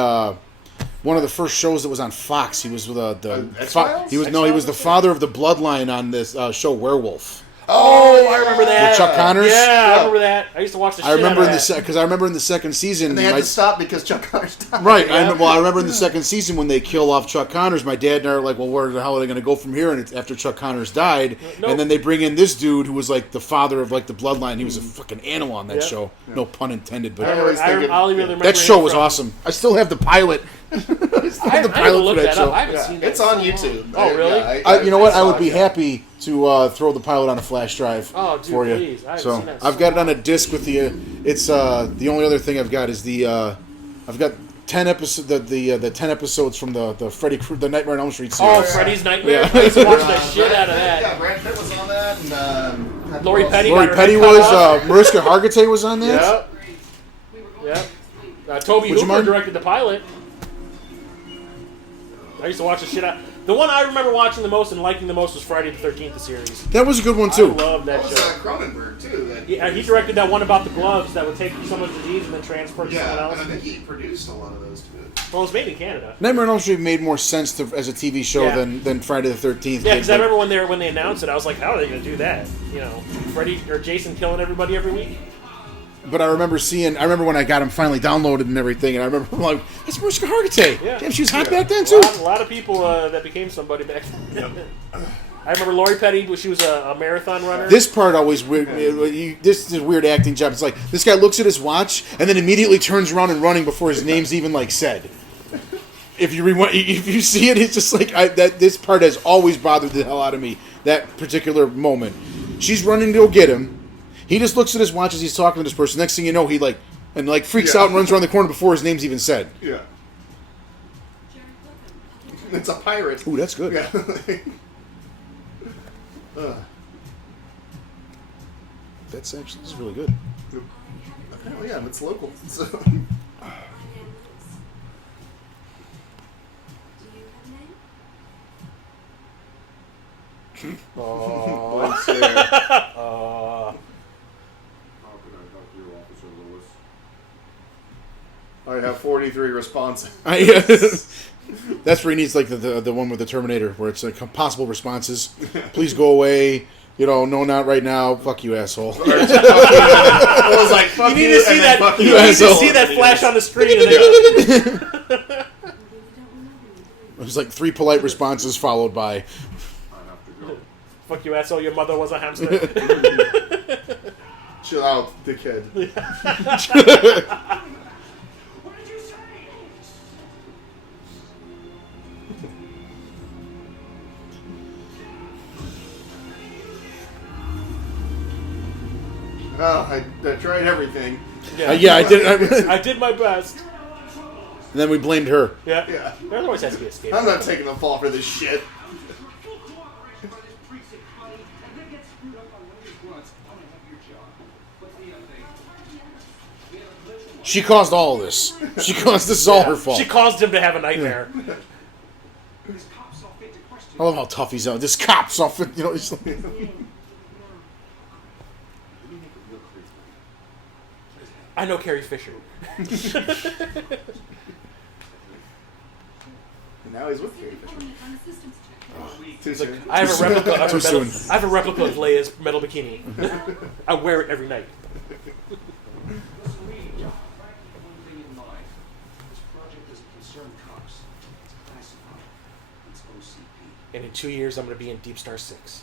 one of the first shows that was on Fox. He was with the X-Files? he was the father of the Bloodline on this show Werewolf. Oh, I remember that. With Chuck Connors. Yeah, I remember that. I used to watch the shit I remember out in of that. because I remember in the second season. And they had my- to stop because Chuck Connors died. Right. Yeah. I remember in the second season when they kill off Chuck Connors, my dad and I are like, well, where the hell are they going to go from here? And it's after Chuck Connors died. Nope. And then they bring in this dude who was like the father of like the Bloodline. He was a fucking animal on that Yeah. show. No pun intended. But I always think I'll even remember that show was from- awesome. I still have the pilot. I haven't looked that up. I haven't seen that. It's on YouTube. Oh, really? You know what? I would be happy. happy to throw the pilot on a flash drive Oh, dude, for you. please. I haven't So seen that I've so got it on a disc with the. It's the only other thing I've got is the. I've got 10 episodes. The 10 episodes from the the Nightmare on Elm Street Oh, series. Freddy's Nightmare? Yeah. I used to watch the shit out of Yeah, that. Brad Pitt was on that, and Lori Petty. Lori got her Petty head cut was. off. Mariska Hargitay was on that. Yep. Yep. Toby Would you Hooper mind? directed the pilot. I used to watch the shit out. The one I remember watching the most and liking the most was Friday the 13th, the series. That was a good one too. I love that that was show. Cronenberg too. That, Yeah, he directed that one about the gloves that would take someone's disease and then transfer it to someone yeah, else. and I think he produced a lot of those too. Well, it was made in Canada. Nightmare on Elm Street made more sense as a TV show Yeah. than Friday the 13th. Yeah, because I did, but- remember when they announced it, I was like, how are they going to do that? You know, Freddy or Jason killing everybody every week? But I remember when I got him finally downloaded and everything, and I remember like, that's Mariska Hargitay. Yeah. Damn, she was hot Yeah. back then too. A lot of people that became somebody back then. I remember Lori Petty, she was a marathon runner. This part always weird. This is a weird acting job. It's like this guy looks at his watch and then immediately turns around and running before his name's even like said. If you see it, it's just like this part has always bothered the hell out of me. That particular moment, she's running to go get him. He just looks at his watch as he's talking to this person. Next thing you know, he freaks Yeah. out and runs around the corner before his name's even said. Yeah, it's a pirate. Ooh, that's good. Yeah. This is really good. Oh yeah, it's local. So. My name is. Do you have a name? Blank stare. How can I help you, Officer Lewis? I have 43 responses. That's where he needs like the one with the Terminator, where it's like possible responses. Please go away. No, not right now. Fuck you, asshole. I was like, fuck You need to see that. fuck You you, need to asshole. see that flash on the screen. And then, You really don't remember me, do It was like 3 polite responses followed by, I have to go. fuck you, asshole. Your mother was a hamster. Chill out, dickhead. What did you say? Oh, I tried everything. yeah, I did. And I did my best. then we blamed her. Yeah. Yeah. There always has to be a scapegoat. I'm not taking the fall for this shit. Full cooperation by this precinct, buddy, and then get screwed up by one of these grunts. I'm gonna have your job. What's the update? We had a collision. She caused all of this. This is all her fault. She caused him to have a nightmare. This cop saw fit to question. I love how tough he's out. This cop's off. He's like, I know Carrie Fisher. And now he's with Carrie Fisher. On the systems check. Too soon. I have a replica of Too her metal, soon. I have a replica of Leia's metal bikini. I wear it every night. Listen, we frankly have one thing in mind. This project doesn't concern cops. It's classified. It's OCP. And in 2 years, I'm going to be in Deep Star 6.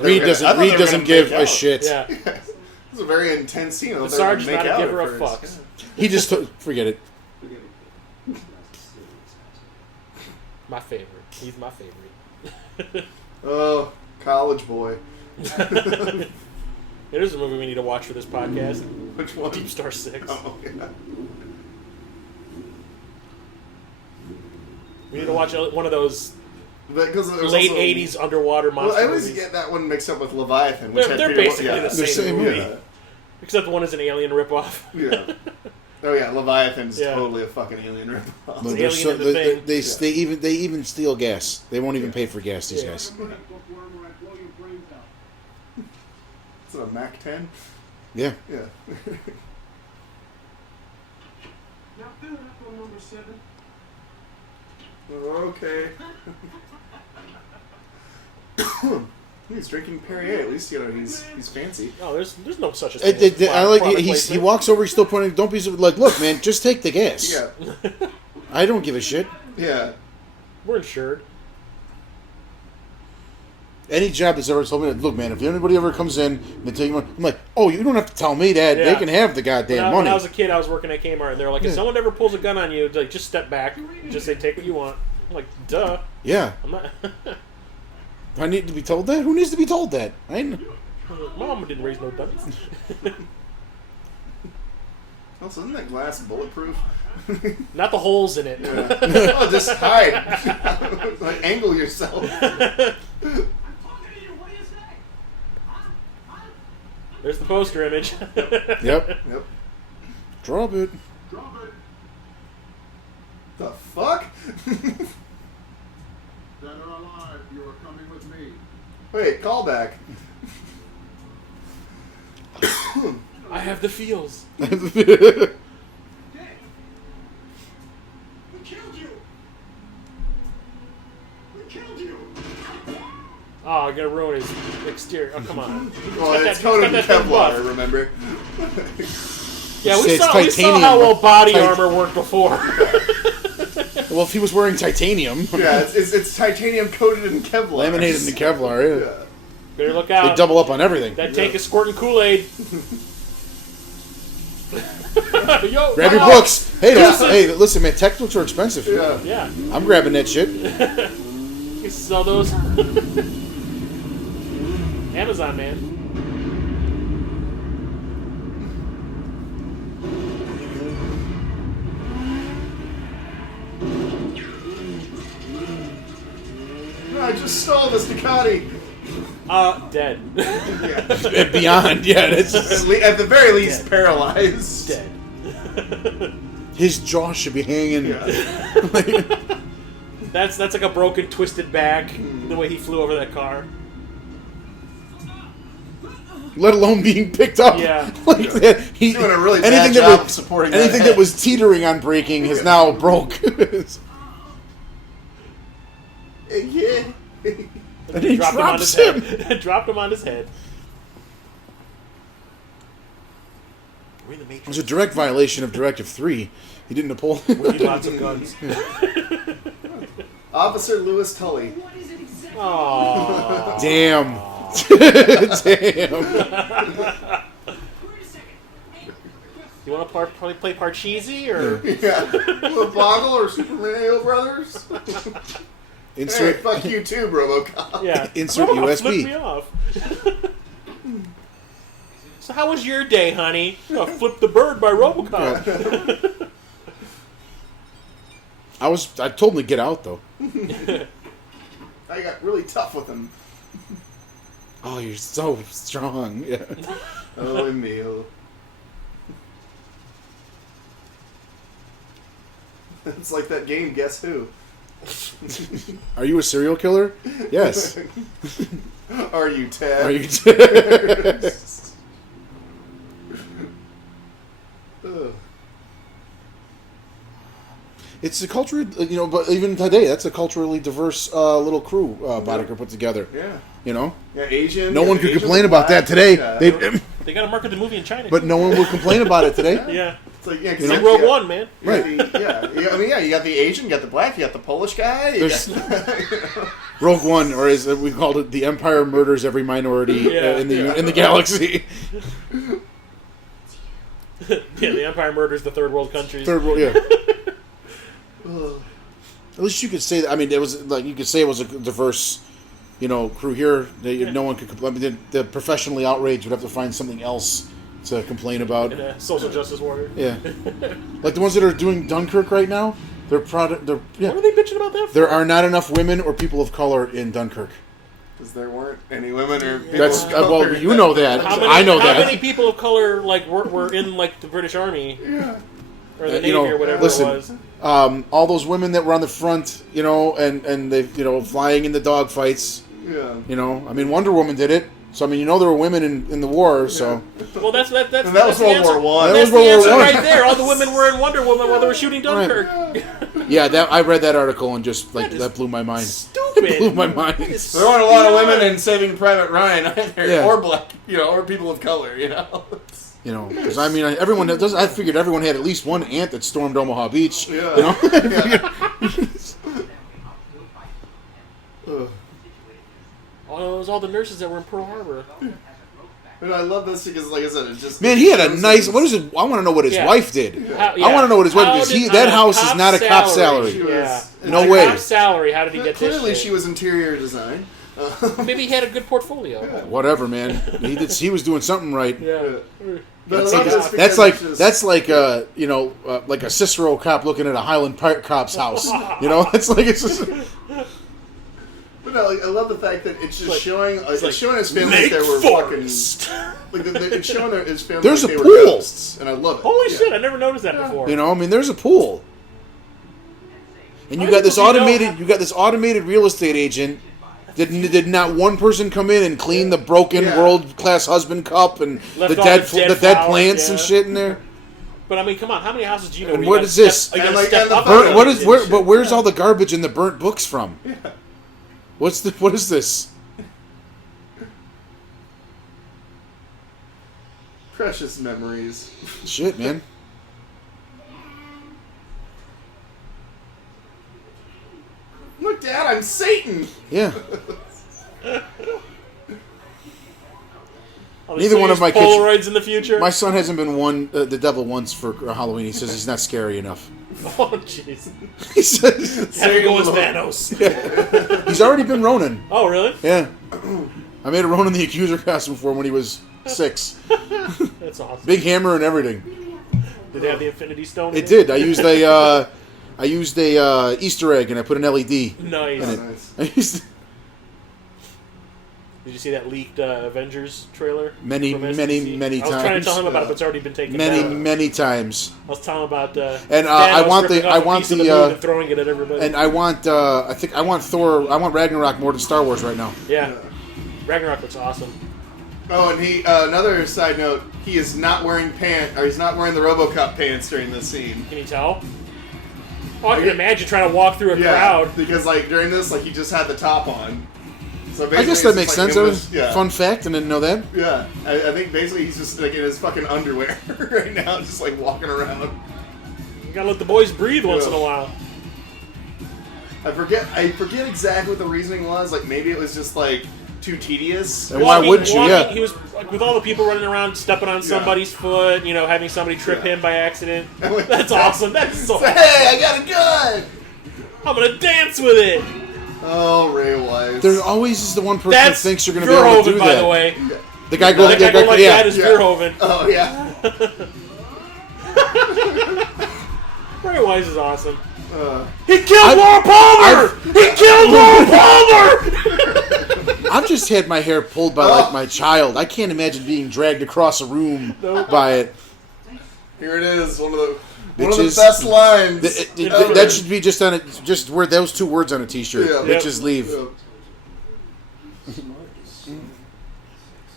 Reed doesn't give a shit. Yeah. This is a very intense scene. The sergeant's not a giver of fucks. He just forget it. Forget it. This guy's a serious asshole. My favorite. He's my favorite. Oh, college boy. It is a movie we need to watch for this podcast. Which one? Deep Star 6. Oh, yeah. We need to watch one of those Because there's late also, 80s underwater Well, monster I always movies. get that one mixed up with Leviathan, which They're had basically yeah. the They're same same movie. Yeah. Except one is an alien ripoff. Yeah. Oh yeah, Leviathan's Yeah. totally a fucking alien ripoff. But Alien in the thing. they even steal gas. They won't even pay for gas. These guys. Bookworm or I blow your brains out. Is it a Mac 10? Yeah. Yeah. Now fill it up on number 7. Okay. He's drinking Perrier. At least he's fancy. No, there's no such a thing. as I like product he placement. walks over. He's still pointing. Don't be so, like, look, man, just take the gas. Yeah. I don't give a shit. Yeah. We're insured. Any job that's ever told me that, look, man, if anybody ever comes in and they tell you money, I'm like, oh, you don't have to tell me that. They Yeah. can have the goddamn When money. I was a kid, I was working at Kmart, and they're like, if someone ever pulls a gun on you, like, just step back. Just say, take what you want. I'm like, duh. Yeah. I'm not. I need to be told that? Who needs to be told that? I ain't... My mama didn't raise no dummies. Also, isn't that glass bulletproof? Not the holes in it. Yeah. Oh, just hide. Like, angle yourself. I'm talking to you. What do you say? There's the poster image. Yep. Yep. Drop it. Drop it! The fuck? Dead or alive, you are coming with me. Wait, call back. I have the feels. Dick! We killed you! We killed you! Oh, I'm gonna ruin his exterior. Oh, come on. Well, got it's that- coated in he's got that Kevlar, buff. remember? Yeah, Say we it's saw titanium, how well but body armor worked before. Well, if he was wearing titanium, Yeah, it's titanium coated in Kevlar. laminated in Kevlar, yeah. Yeah. Better look They out. double up on everything. That tank is squirting Kool-Aid. Yo, Grab your wow. books. Hey, listen, man, textbooks are expensive. Yeah. Yeah, I'm grabbing that shit. you sell those. Amazon, man. No, I just stole this Ducati. Dead. Yeah. Beyond, yeah. That's At the very least, paralyzed. Dead. his jaw should be hanging. Yeah. That's like a broken, twisted back. The way he flew over that car. Let alone being picked up. Yeah. Like that. He's doing a really bad job of supporting that anything head. that was teetering on breaking has now broke. Yeah. And he Dropped him on his drops him. head. Dropped him on his head. We're in the It Matrix. was a direct violation of Directive 3. He didn't pull. We need lots of guns. Officer Lewis Tully. What is it exactly? Aww. Damn. Damn. Wait a second. Hey, You want to play Parcheesi or? Yeah. Little Boggle or Super Mario Brothers? Hey, Insert. fuck you too, RoboCop. Yeah. Insert Oh, USB. Flip me off. So how was your day, honey? Oh, Flip the Bird by RoboCop. I told him to get out though. I got really tough with him. Oh, you're so strong. Yeah. Oh, Emil. It's like that game, Guess Who? Are you a serial killer? Yes. Are you Ted? Are you? Ugh. It's a culture, but even today, that's a culturally diverse little crew Boddicker put together. Yeah. You know, Yeah, Asian. no yeah, one could Asian complain with about that blacks, today. yeah. They got to market the movie in China. But no one would complain about it today. yeah. It's like, yeah, 'cause You know? Like you Rogue got- One, man. you got Right. you got the Asian, you got the black, you got the Polish guy. You There's- got, Rogue One, or as we called it, the Empire murders every minority Yeah. in the galaxy. Yeah, the Empire murders the third world countries. Third world, yeah. Ugh. At least you could say that. I mean, it was like you could say it was a diverse, crew here. No one could complain. I mean, the professionally outraged would have to find something else to complain about. And a social justice warrior. Yeah, like the ones that are doing Dunkirk right now. They're What are yeah. they bitching about that for? There are not enough women or people of color in Dunkirk. Because there weren't any women or people That's of color. well, you know that. How many, I know how that. many people of color were in the British Army Yeah. or the Navy or whatever listen, it was? all those women that were on the front, and they, flying in the dogfights. Yeah. I mean, Wonder Woman did it. So I mean, there were women in the war. So Well, that's And that was that's the World answer. War One. That was That's the World War answer One. right there. All the women were in Wonder Woman while they were shooting Dunkirk. yeah, I read that article and just That is that blew my mind. Stupid. Blew my mind. It's There weren't a lot of beyond. women in Saving Private Ryan either, Yeah. or black, or people of color, Because I mean, everyone that does. I figured everyone had at least one aunt that stormed Omaha Beach. Yeah. Ugh. Oh, it was all the nurses that were in Pearl Harbor. And I love this because, like I said, it just Man, he had a shows nice. us- What is it? I want to know what his Yeah. wife did. How- I want to know what his wife How because did- that on a house is cop not a cop She salary. was- Yeah. No On a way. cop salary. How did he get this Clearly, shit? she was interior design. Maybe he had a good portfolio. Whatever, man. He was doing something right. Yeah. But I That's love like, this because it's just- like like a Cicero cop looking at a Highland Park cop's house. It's just But no, I love the fact that it's just like- showing. It's like, showing his family Make like they were forest. fucking. Like it's showing his family. There's like a they pool. Were ghosts, and I love it. Holy Yeah. shit! I never noticed that before. I mean, there's a pool, and you How got do this you know automated. how- You got this automated real estate agent. Did not one person come in and clean the broken Yeah. world class husband cup and Left the all dead the dead the dead flowers, plants and yeah. shit in there? But I mean, come on, how many houses do you know? And where what you is gotta this? Step, you And gotta like- step and the up burnt- on What it is and where? shit. But where's all the garbage and the burnt books from? What is this? Precious memories. Shit, man. Look, Dad, I'm Satan. Yeah. Oh, they Neither still one of use my kids- Polaroids in the future. My son hasn't been the devil once for Halloween. He says he's not scary enough. Oh jeez. He says Have to go as Thanos. he's already been Ronin. Oh really? Yeah. I made a Ronin the Accuser costume for him when he was 6. That's awesome. Big hammer and everything. Did they have the Infinity Stone? It did. I used a Easter egg and I put an LED. Nice. Oh, nice. I used Did you see that leaked Avengers trailer? Many from times. I was trying to tell him about it, but it's already been taken down. Many times. I was telling him about and Thanos I want ripping off a piece of the moon and throwing it at everybody. And I want Thor. I want Ragnarok more than Star Wars right now. Yeah, Ragnarok looks awesome. Oh, and he another side note: he is not wearing pants, or he's not wearing the RoboCop pants during this scene. Can you tell? Oh, I can imagine trying to walk through a crowd. Because like during this, like he just had the top on. So I guess that makes sense. Yeah. Fun fact, I didn't know that. Yeah, I think basically he's just like in his fucking underwear right now, just like walking around. You gotta let the boys breathe once in a while. I forget exactly what the reasoning was. Like maybe it was just like too tedious. And why wouldn't you? Yeah. He was like, with all the people running around, stepping on somebody's foot. You know, having somebody trip him by accident. That's awesome. That's so. Hey, I got a gun! I'm gonna dance with it. Oh, Ray Wise. There always is the one person who thinks you're going to be able to do by that. the way. The guy going like that is Verhoeven. Oh, yeah. Ray Wise is awesome. He killed Laura Palmer! He killed Laura Palmer! I've just had my hair pulled by like my child. I can't imagine being dragged across a room by it. Here it is, one of the best lines. That should be just where those two words on a T-shirt. Yeah. Bitches leave. Yeah.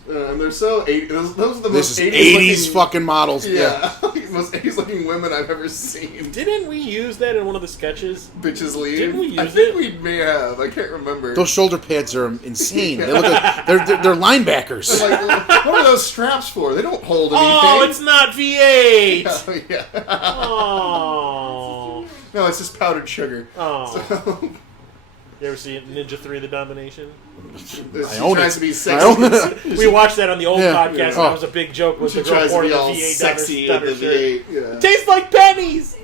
And they're so 80s. Those are the most 80s fucking models. Yeah. Most 80s looking women I've ever seen. Didn't we use that in one of the sketches? Bitches leave. Didn't we use I think we may have. I can't remember. Those shoulder pads are insane. They look like they're linebackers. Like, what are those straps for? They don't hold anything. Oh, it's not V8. Oh, yeah. Oh. No, it's just powdered sugar. Oh. So. You ever see Ninja 3: The Domination? I own it. To be sexy. We watched that on the old podcast, and that was a big joke. Was she the girl pouring the V8 down her V8. shirt? Yeah. Tastes like pennies.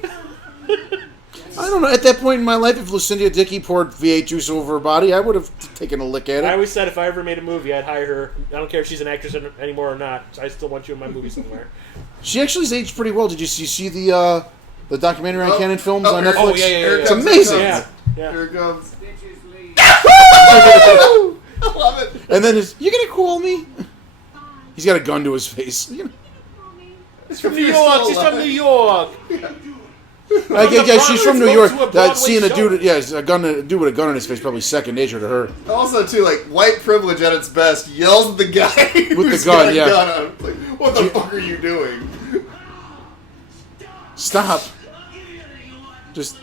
I don't know. At that point in my life, if Lucinda Dickey poured V8 juice over her body, I would have taken a lick at it. I always said if I ever made a movie, I'd hire her. I don't care if she's an actress anymore or not. I still want you in my movie somewhere. She actually has aged pretty well. Did you see the documentary on Canon Films on Netflix? Oh, yeah. It's amazing. Yeah. Here it comes. I love it. And then you gonna call me? He's got a gun to his face. It's from New York. She's from New York. Yeah, she's from New York. Seeing a dude, a dude with a gun in his face, probably second nature to her. Also, too, like white privilege at its best yells at the guy with the gun. Yeah. Gun on him. Like, what the fuck are you doing? Stop. Just.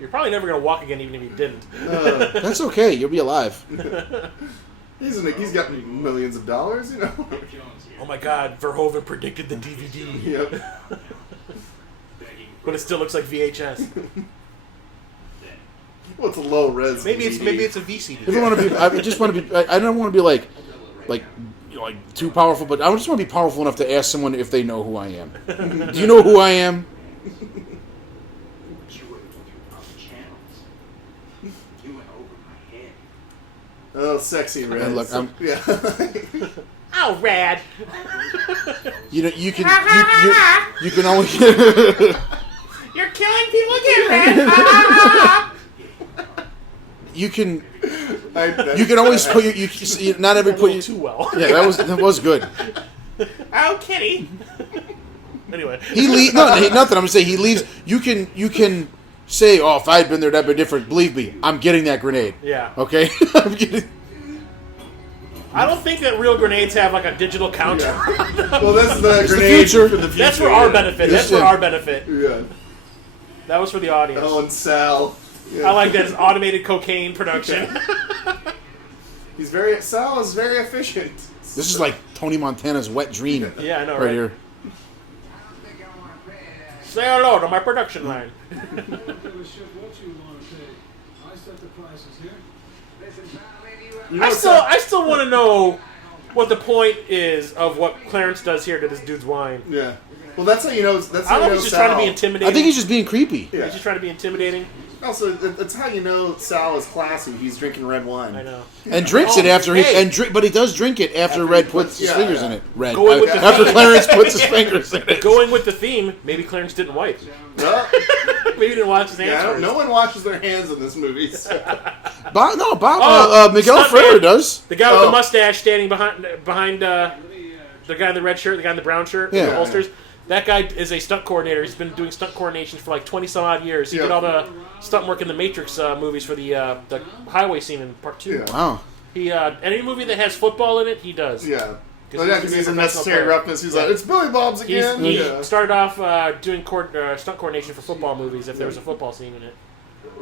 You're probably never gonna walk again, even if you didn't. That's okay. You'll be alive. He's got millions of dollars, you know. Oh my God, Verhoeven predicted the DVD. Yep. But it still looks like VHS. Well, it's a low res. Maybe it's a VCD. I don't want to be like too powerful, but I just want to be powerful enough to ask someone if they know who I am. Do you know who I am? Oh, sexy red. And look, yeah. Oh, rad. You know, you can always. You're killing people again, Rad. You can always put you not every put you too well. Yeah, that was good. Oh, Kitty. Anyway, he leaves. Nothing. I'm gonna say he leaves. You can say, "Oh, if I had been there, that'd be different." Believe me, I'm getting that grenade. Yeah. Okay. I'm getting. I don't think that real grenades have like a digital counter. Yeah. Well, that's the it's grenade the future. for the future. That's for our benefit. That's for our benefit. Yeah. That was for the audience. Oh, and Sal. Yeah. I like that it's automated cocaine production. Sal is very efficient. This is like Tony Montana's wet dream. Yeah, I know, right here. Say hello to my production line. I still want to know what the point is of what Clarence does here to this dude's wine. Yeah. Well, that's how you know. That's I how don't know you if know he's just trying to be Sal. intimidating. I think he's just being creepy. Yeah. He's just trying to be intimidating. Also, that's how you know Sal is classy. He's drinking red wine. I know. And drinks it after but he does drink it after Red puts his fingers in it. Red. Going with the After theme. Clarence puts his fingers in it. Going with the theme, maybe Clarence didn't wipe. No, Maybe he didn't wash his hands first. no one washes their hands in this movie. So. Miguel Ferrer does. The guy with the mustache standing behind the guy in the red shirt, the guy in the brown shirt, with the holsters. That guy is a stunt coordinator. He's been doing stunt coordination for like 20 some odd years. He did all the stunt work in the Matrix movies for the highway scene in Part 2. Yeah. Wow. He any movie that has football in it, he does. Yeah. Because he's a necessary roughness. He's like, it's Billy Bob's again. He started off doing stunt coordination for football movies if there was a football scene in it.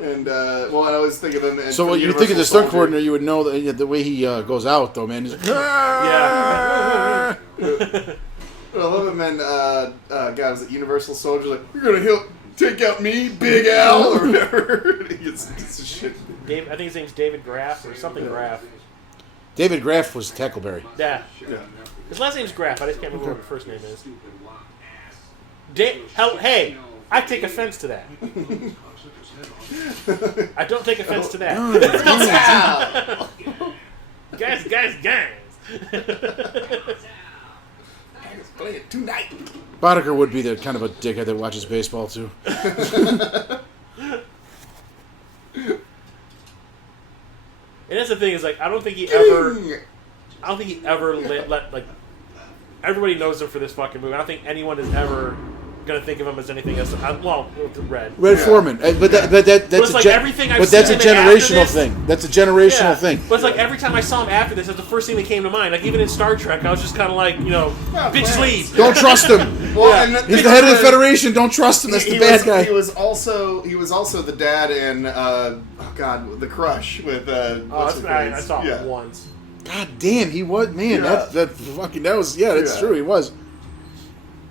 And I always think of him. So when you think of the stunt coordinator, you would know that the way he goes out, though, man. He's Yeah. I love it, man. Guys at Universal Soldier, like, you're gonna help take out me, Big Al, or whatever. It's shit. I think his name's David Graff or something Graff. David Graff was Tackleberry. Yeah. His last name's Graff. I just can't remember what his first name is. Hey, I take offense to that. I don't take offense to that. Guys. Play it tonight. Boddicker would be the kind of a dickhead that watches baseball, too. And that's the thing is like I don't think he ever let like everybody knows him for this fucking movie. I don't think anyone is ever gonna think of him as anything else. Well, Red Foreman, but that's like everything I've but that's a seen him in after generational this- thing. That's a generational thing. But it's like every time I saw him after this, that's the first thing that came to mind. Like even in Star Trek, I was just kind of like, bitch sleeve. Don't trust him. Well, and He's the head of the Federation. Don't trust him. That's the bad guy. He was also the dad in The Crush with I saw him once. God damn, he was man. That's true. He was.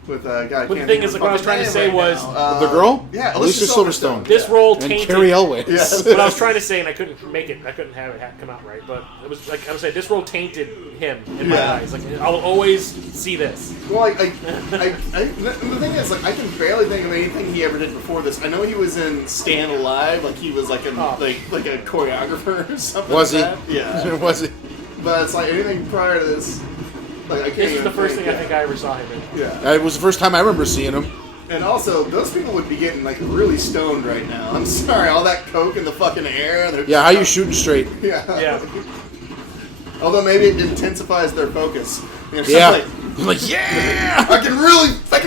With a guy. But the thing is, like, what I was trying to say was the girl. Yeah, Alicia Silverstone. This role And tainted. Carrie Elway. Yes. What I was trying to say, and I couldn't make it. I couldn't have it come out right. But it was like I was saying, this role tainted him in my eyes. Like I'll always see this. Well, the thing is, like, I can barely think of anything he ever did before this. I know he was in Stand Alive, like he was like a choreographer or something. Was he? Like that. Yeah. Was he? But it's like anything prior to this. Like, I can't This is even the first think, thing I think I ever saw him in. Yeah. It was the first time I remember seeing him. And also, those people would be getting like really stoned right now. I'm sorry, all that coke in the fucking air. Yeah, how you shooting straight? Yeah. Although maybe it intensifies their focus. You know, Yeah. Like, yeah, I can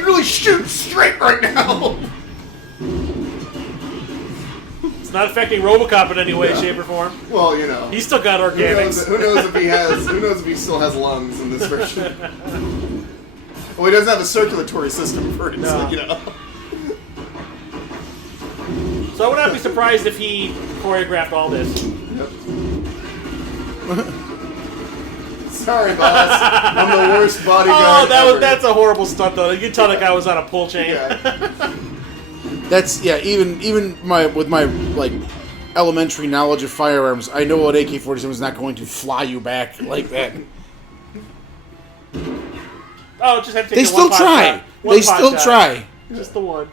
really shoot straight right now. It's not affecting RoboCop in any way, shape, or form. Well, He's still got organics. Who knows if he still has lungs in this version? Well, he doesn't have a circulatory system for it, so. So I would not be surprised if he choreographed all this. Sorry, boss. I'm the worst bodyguard. Oh, ever. that's a horrible stunt though. You can tell that guy was on a pull chain. Yeah. That's even with my like elementary knowledge of firearms, I know an AK-47 is not going to fly you back like that. Oh, just have to take They the still one pot try. shot. One They pot still shot. try. Just the one.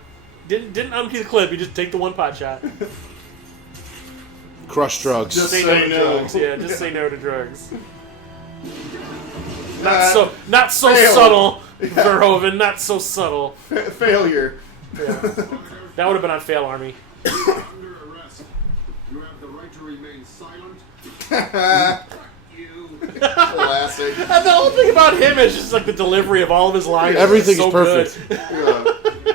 Didn't umpty the clip. You just take the one pot shot. Crush drugs. Just Say say no to no. drugs. Yeah, just say no to drugs. Uh, Not so fail. subtle, Verhoeven. Not so subtle. Failure. Yeah. That would have been on Fail Army. Under arrest. You have the right to remain silent. You. Classic. And the whole thing about him is just like the delivery of all of his lines. Everything so is perfect. Good. Yeah.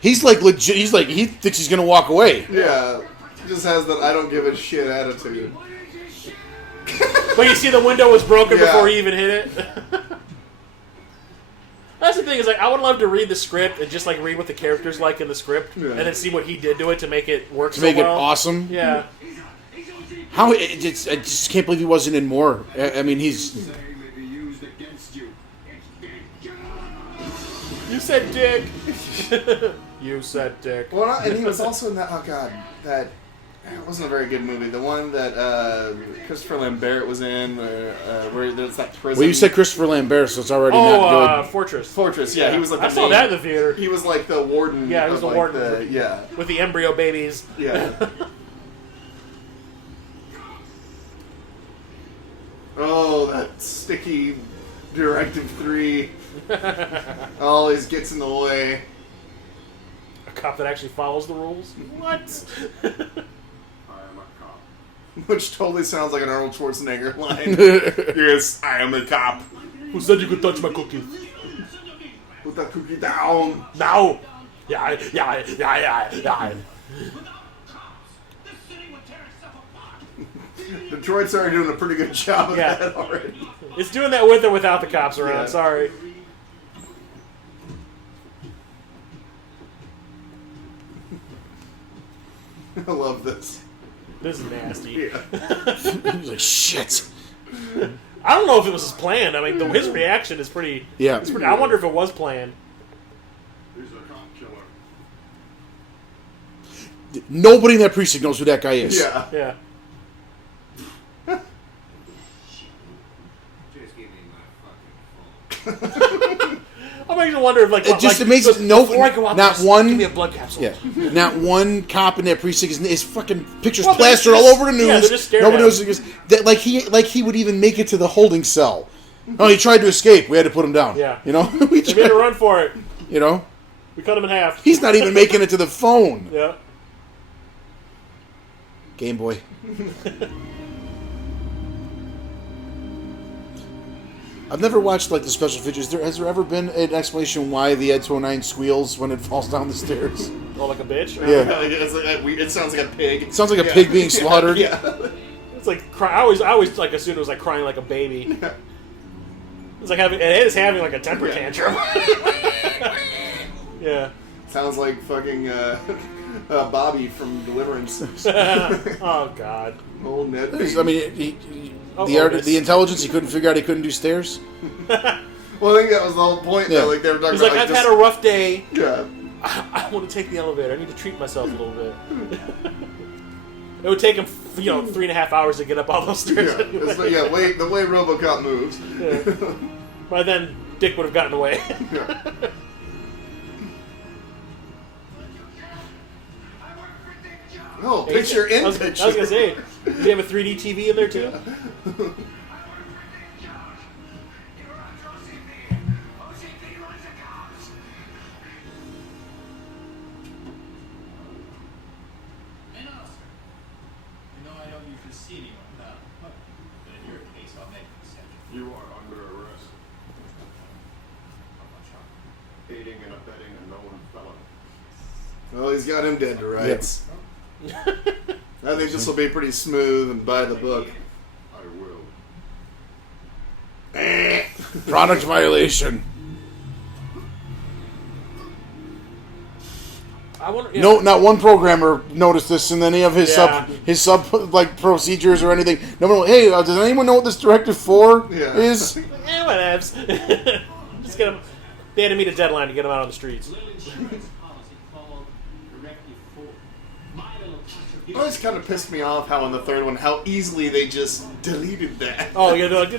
He's like legit. He's like he thinks he's gonna walk away. Yeah. He just has that I don't give a shit attitude. But you see the window was broken Yeah. before he even hit it. That's the thing is like I would love to read the script and just like read what the character's like in the script and then see what he did to it to make it work To make so well. it awesome. Yeah. How I just can't believe he wasn't in more. I mean, he's. Say may be used against you. You said dick. You said dick. Well, and he was also in that. Oh God, that. It wasn't a very good movie. The one that Christopher Lambert was in, where there's that prison. Well, you said Christopher Lambert, so it's already not good. Fortress. Fortress, yeah. He was like I saw that in the theater. He was like the warden. Yeah, he was the like warden. yeah. With the embryo babies. Yeah. Oh, that sticky Directive 3 always gets in the way. A cop that actually follows the rules? What? I am a cop. Which totally sounds like an Arnold Schwarzenegger line. Yes, I am a cop. Who said you could touch my cookies? Put that cookie down. Now! Yeah. Detroit's already doing a pretty good job of Yeah. that already. It's doing that with or without the cops around, Yeah. sorry. I love this. This is nasty. Yeah. He's like, shit. I don't know if it was planned. I mean, his reaction is pretty... Yeah. It's pretty, I wonder if it was planned. He's a cop killer. Nobody in that precinct knows who that guy is. Yeah. Yeah. Just give me my fucking phone. I'm actually wonder if, like... It just like, makes so no... before I go out Not there, one... give me a blood capsule. Yeah, not one cop in that precinct is fucking pictures Well, they're plastered all just- over the news. yeah, they're just scared Nobody of knows that like he would even make it to the holding cell. Oh, he tried to escape. We had to put him down. Yeah. You know, we They made a run for it. You know, We cut him in half. he's not even making it to the phone. Yeah. Game Boy. I've never watched like the special features. Has there ever been an explanation why the Ed 209 squeals when it falls down the stairs? Oh, like a bitch? Yeah. It sounds like a pig. It sounds like a pig being slaughtered. Yeah. It's like cry. I always like assumed it was like crying like a baby. It's like having, it is having like a temper tantrum. Yeah. Sounds like fucking Bobby from Deliverance. Oh God. Old Ned. I mean, Otis. the intelligence, he couldn't figure out he couldn't do stairs. Well, I think that was the whole point. Yeah. Though. Like they were talking He's about. like, I've had a rough day. Yeah. I want to take the elevator. I need to treat myself a little bit. It would take him, 3.5 hours to get up all those stairs. Yeah. Anyway. It's like, the way RoboCop moves. Yeah. By then, Dick would have gotten away. Yeah. Oh, picture in I was picture. gonna say, does he have a 3D TV in there too? And Oscar, I don't usually see anyone now, but in your case, I'll make an exception. You are under arrest. Aiding and abetting a known felon. Well, he's got him dead to rights. I think this will be pretty smooth and by the book. I will. Product violation. I wonder. No, not one programmer noticed this in any of his Yeah. sub like procedures or anything. No one. Hey, does anyone know what this Directive 4 Yeah. is? Whatevs. Just get him. They had to meet a deadline to get him out on the streets. Little insurance policy called Directive 4. My little It always kind of pissed me off how in the third one, how easily they just deleted that. Oh, yeah, they're like, Yeah,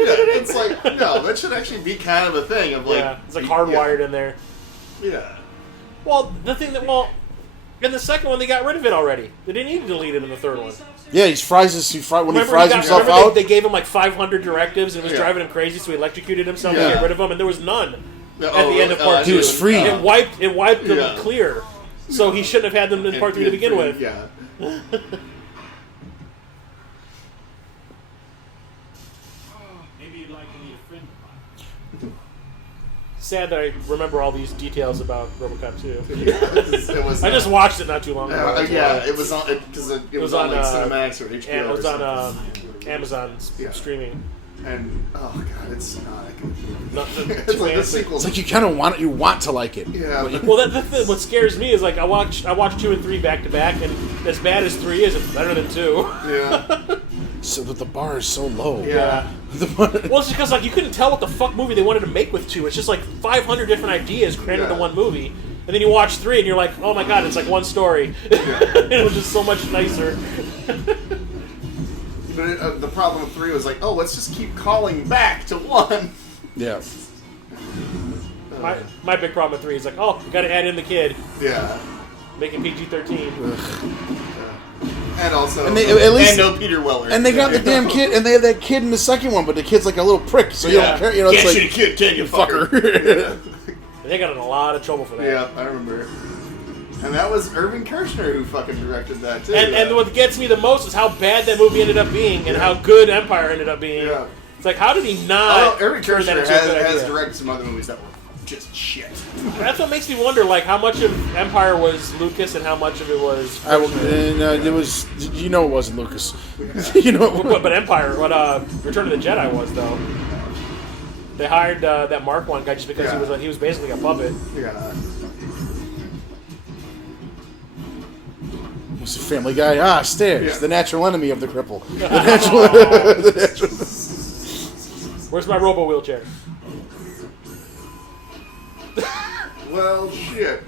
it's like, no, that should actually be kind of a thing of like... yeah, it's like hardwired in there. Yeah. Well, the thing that, in the second one, they got rid of it already. They didn't need to delete it in the third one. Yeah, when he fries himself remember out. They gave him like 500 directives and it was Yeah. driving him crazy, so he electrocuted himself to Yeah. get rid of them, and there was none Yeah, at the end of part He 2. was free. It wiped them Yeah. clear, so he shouldn't have had them in part 3 to begin with. Yeah. Maybe you'd like to meet a friend of mine. Sad that I remember all these details about RoboCop 2. It was, I just watched it not too long ago. yeah, it was on because it was on like Cinemax or HBO. And it was or on something. Amazon Yeah. streaming. And oh god, it's not a good movie. Not- It's like the sequel. It's like you kind of want to like it. Yeah. But you- Well, what scares me is like I watched 2 and 3 back to back, and as bad as 3 is, it's better than 2. Yeah. So but the bar is so low. Yeah. Well, it's because like you couldn't tell what the fuck movie they wanted to make with 2. It's just like 500 different ideas crammed into Yeah. one movie, And then you watch 3 and you're like, oh my god, it's like one story. It was just so much nicer. But the problem with 3 was like, oh, let's just keep calling back to 1. Yeah. My big problem with 3 is like, oh, you gotta add in the kid. Yeah. Make it PG-13. And also, And they- at least- and no Peter Weller. And they got the damn kid, and they have that kid in the second one, but the kid's like a little prick, so you Yeah. don't care. You know, it's Can't like, shoot a kid, can you, fucker. fucker? They got in a lot of trouble for that. Yeah, I remember. And that was Irving Kershner who fucking directed that, too. And what gets me the most is how bad that movie ended up being and how good Empire ended up being. Yeah. It's like, how did he not Although Irving turn that Kershner into a good has idea? directed some other movies that were just shit. That's what makes me wonder, like, how much of Empire was Lucas and how much of it was It was, you know, it wasn't Lucas. You know, But Empire, what Return of the Jedi was, though. They hired that Mark I guy just because he was basically a puppet. Yeah. It's a Family Guy. Stairs, Yeah. the natural enemy of the cripple. Where's my robo wheelchair? Well, shit.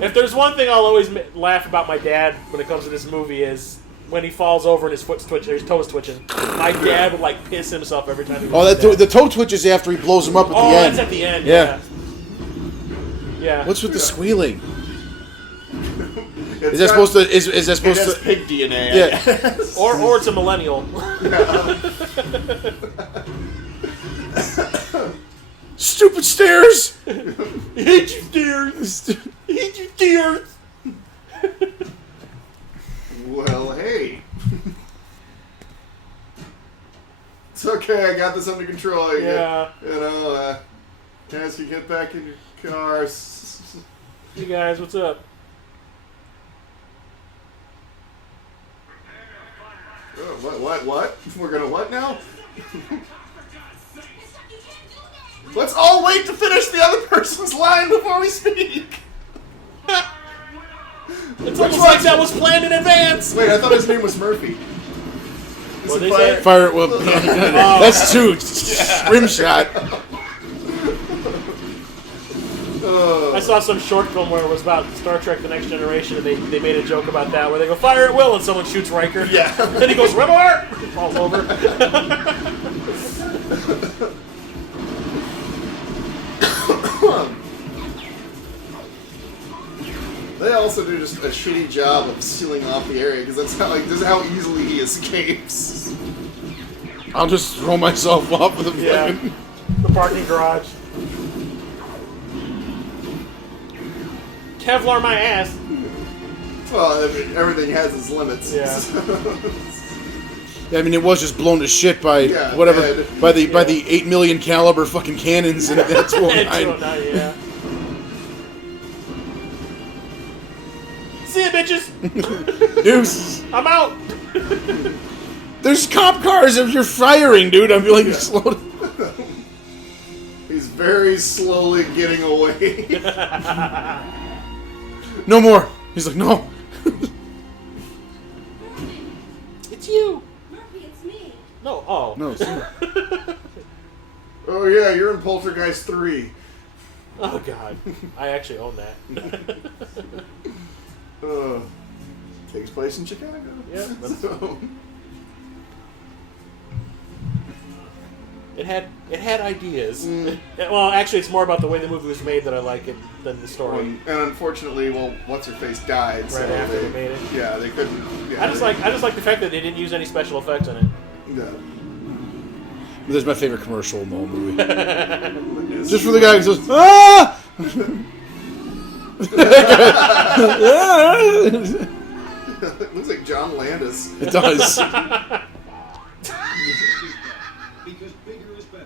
If there's one thing I'll always laugh about my dad when it comes to this movie is when he falls over and his foot's twitching, or his toe's twitching. My dad would like piss himself every time. He The toe twitches after he blows him up at the end. That's at the end. Yeah. Yeah. What's with the squealing? It's Is that got- supposed to? Is that It supposed has to? pig DNA. Yeah. I guess. Or it's a millennial. Stupid stairs. Hate you, dear. Hate you, dear. Well, hey. It's okay, I got this under control. Yeah. As you get back in your car. You guys, what's up? What? We're gonna what now? Let's all wait to finish the other person's line before we speak. It's almost like that was planned in advance. Wait, I thought his name was Murphy. What they say? Fire. Well, that's two. Rim shot. I saw some short film where it was about Star Trek: The Next Generation, and they made a joke about that, where they go fire at will, and someone shoots Riker. Yeah. Then he goes rebel alert, falls over. They also do just a shitty job of sealing off the area because that's how easily he escapes. I'll just throw myself off of the Yeah. fucking. The parking garage. Kevlar my ass. Well, everything has its limits. Yeah. I mean, it was just blown to shit by Yeah, whatever, and- by the 8 million caliber fucking cannons, and that's what And I. 209, yeah. See ya, bitches. Deuce. I'm out. There's cop cars if you're firing, dude. I'm like, slow down. He's very slowly getting away. No more. He's like, no. It's you. Murphy, it's me. No. Oh. No. Oh yeah, you're in Poltergeist 3. Oh God. I actually own that. Takes place in Chicago. Yeah, that's- So, It had ideas. Well, actually, it's more about the way the movie was made that I like it than the story. and unfortunately, what's her face died. Right so after they made it. Yeah, they couldn't. Yeah, I just like the fact that they didn't use any special effects in it. Yeah. This is my favorite commercial in the whole movie. Just for the guy who says, ah! It looks like John Landis. It does. Because bigger is better.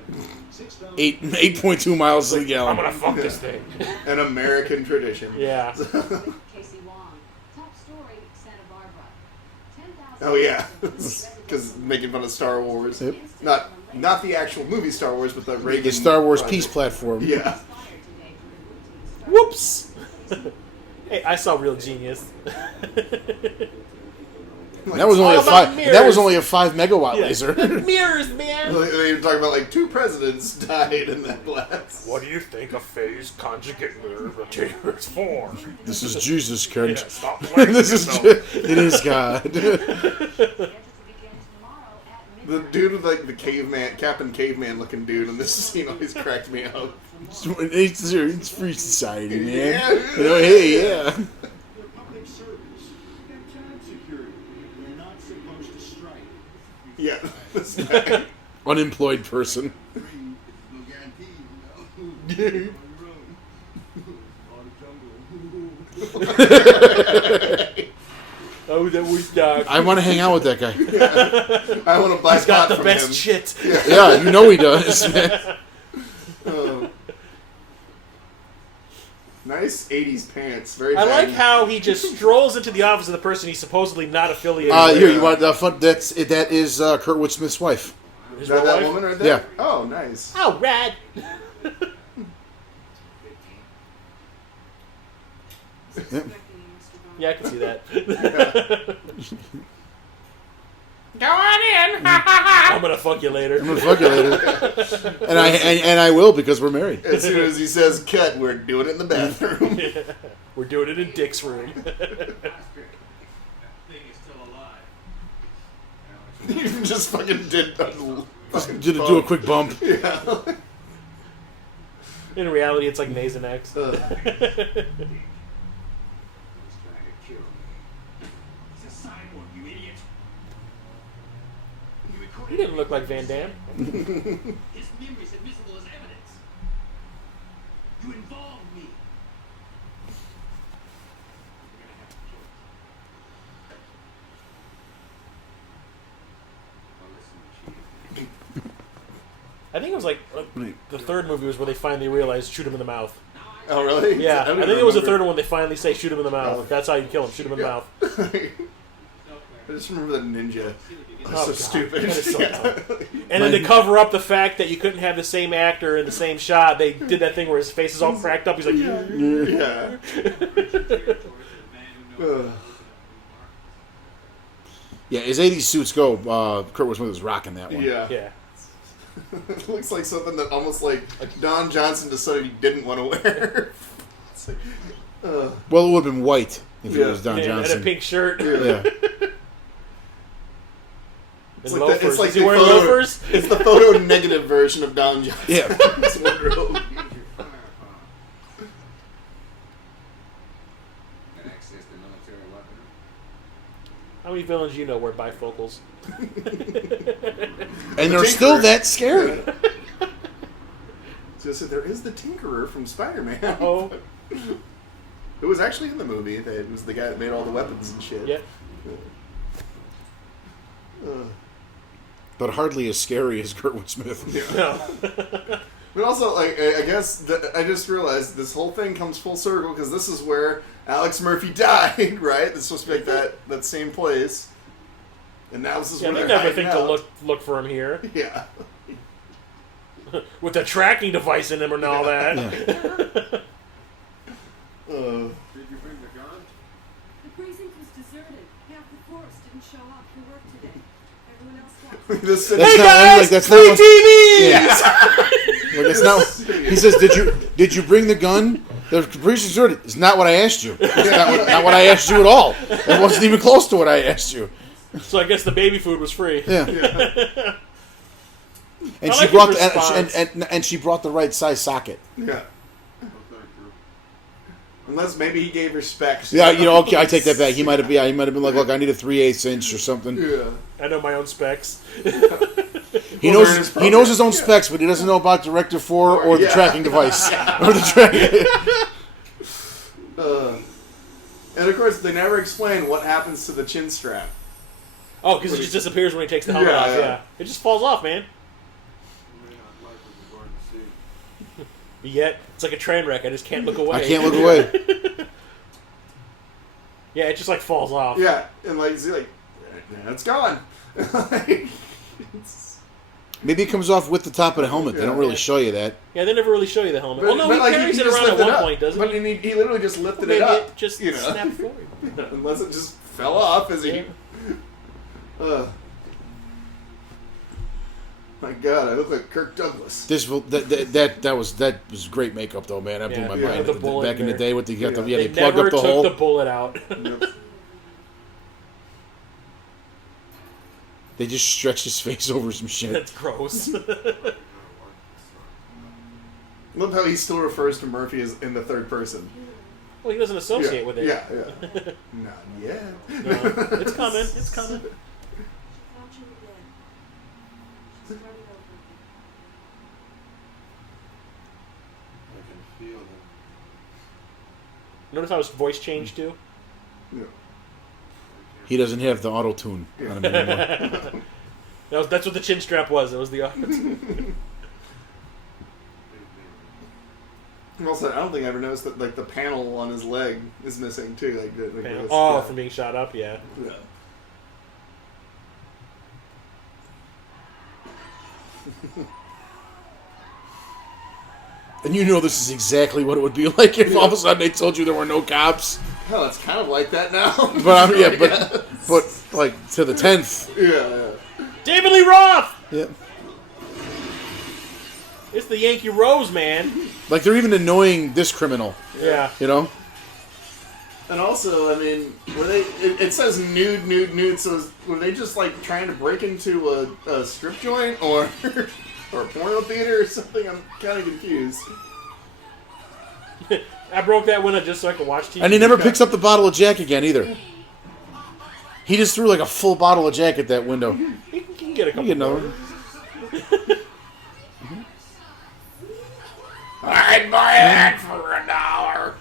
6,000. 8.2 miles to the I'm gallon. gonna fuck this thing. An American tradition. Yeah. Casey Wong. Top story, Santa Barbara. 10,000. Oh yeah, because making fun of Star Wars. Yep. Not the actual movie Star Wars, but the Reagan The Star Wars project. peace platform. Yeah. Whoops. Hey, I saw Real Genius. That was only All a about 5. mirrors. That was only a 5 megawatt laser. Mirrors, man. They were talking about like 2 presidents died in that blast. What do you think a phase conjugate mirror rotates for? This is Jesus, Kent. Yeah, stop playing This is it is God. The dude with like the caveman, Captain Caveman looking dude in this scene always cracked me up. It's free society, man. Yeah. You know, hey, yeah. They're public service. They're job security. They're not supposed to strike. Yeah, this guy. Unemployed person. No guarantee, Oh, that was dark. I want to hang out with that guy. I want to buy He's got pot the from best him. shit. Yeah, you know he does, man. Nice 80s pants. Very I like baggy. how he just strolls into the office of the person he's supposedly not affiliated with. Here, you want fun? That is Kurtwood Smith's wife. Is His that real that wife? woman right there? Yeah. Oh, nice. Oh, rad. Yeah, I can see that. Go on in. I'm gonna fuck you later. I'm gonna fuck you later, and I will because we're married. As soon as he says cut, we're doing it in the bathroom. We're doing it in Dick's room. That thing is still alive. You just fucking did a fucking Do bump. a quick bump. Yeah. In reality, it's like Nasonex. He's trying to kill me. He's a cyborg, you idiot. You recorded He didn't look like Van Damme. His memory's admissible as evidence. You involved me. We're gonna have to kill him. Well, listen, Chief. I think it was like the third movie was where they finally realized shoot him in the mouth. Oh, really? Yeah, I don't think even it was the remember. third one. They finally say shoot him in the mouth. Oh. That's how you kill him. Shoot him in the Yeah. mouth. I just remember the ninja. Oh, That's so God. stupid. That is so Yeah. dumb. And then to cover up the fact that you couldn't have the same actor in the same shot, they did that thing where his face is all cracked up. He's like, Yeah. Ugh. Yeah, as 80s suits go, Kurtwood Smith was rocking that one. Yeah. yeah. It looks like something that almost like Don Johnson decided he didn't want to wear. It's like, Well, it would have been white if Yeah. it was Don And Johnson. a pink shirt. Yeah. It's And like loafers. the, it's like Is he the wearing photo, loafers? It's the photo negative version of Don Johnson. Yeah. His wardrobe. Got access to military weapons? How many villains you know wear bifocals? And they're still that scary. Just there is the Tinkerer from Spider-Man. Oh. It was actually in the movie. It was the guy that made all the weapons and shit. Yeah. But hardly as scary as Kurtwood Smith. No. But also, like, I guess I just realized this whole thing comes full circle because this is where Alex Murphy died, right? It's supposed to be like that same place. And now this is Yeah, where they they're never hiding think to out. look for him here. Yeah. With the tracking device in him and all that. Did you bring the gun? The precinct was deserted. Half the force didn't show up for work today. Everyone else got This That's Hey not guys, like that's free not TV! like, that's not. He says, "Did you bring the gun?" The police asserted, "It's not what I asked you. It's not what I asked you at all. It wasn't even close to what I asked you." So I guess the baby food was free. Yeah. And I she like brought his the, response. and she brought the right size socket. Yeah. Oh, thank you. Unless maybe he gave her specs. Yeah, okay, I take that back. He might have been like, "Look, I need a 3/8 inch or something." Yeah. I know my own specs. He Well, there knows is he knows his own probably- specs, but he doesn't know about Director 4 or the Yeah. tracking device or the tracking. And of course, they never explain what happens to the chin strap. Oh, because it just disappears when he takes the helmet Yeah, off. yeah. Yeah. It just falls off, man. You may not like what you're going to see. Yet, it's like a train wreck. I just can't look away. I can't look away. Yeah, it just like falls off. Yeah, and like, see, like, yeah, it's gone. Like, it's- Maybe it comes off with the top of the helmet. They don't really show you that. Yeah, they never really show you the helmet. Well, no, but, he like, carries it just around at lifted one up. point, doesn't but he? he literally just lifted Maybe it up. it just you know? snapped forward. Unless it just fell off as he. Yeah. My God, I look like Kirk Douglas. That was great makeup though, man. That blew my mind. The bullet Back in the there. day, with the they They plugged never up the took hole. the bullet out. Yep. They just stretched his face over some shit. That's gross. Love how he still refers to Murphy as in the third person. Well, he doesn't associate with it. Yeah. Not yet. No, it's coming. It's coming. Watch him again. She's running over him. I can feel them. Notice how his voice changed too? Yeah. He doesn't have the auto tune on him anymore. That's what the chin strap was. It was the And also, I don't think I ever noticed that like the panel on his leg is missing too. from being shot up. Yeah. Yeah. And you know this is exactly what it would be like if all of a sudden they told you there were no cops. Hell, it's kind of like that now. But like to the 10th. Yeah. David Lee Roth. Yeah. It's the Yankee Rose, man. Like they're even annoying this criminal. Yeah. You know. And also, I mean, were they? It says nude. So were they just like trying to break into a strip joint or or a porno theater or something? I'm kind of confused. I broke that window just so I could watch TV. And he never picks up the bottle of Jack again either. He just threw like a full bottle of Jack at that window. He can get a couple. You know. I'd buy that for $1.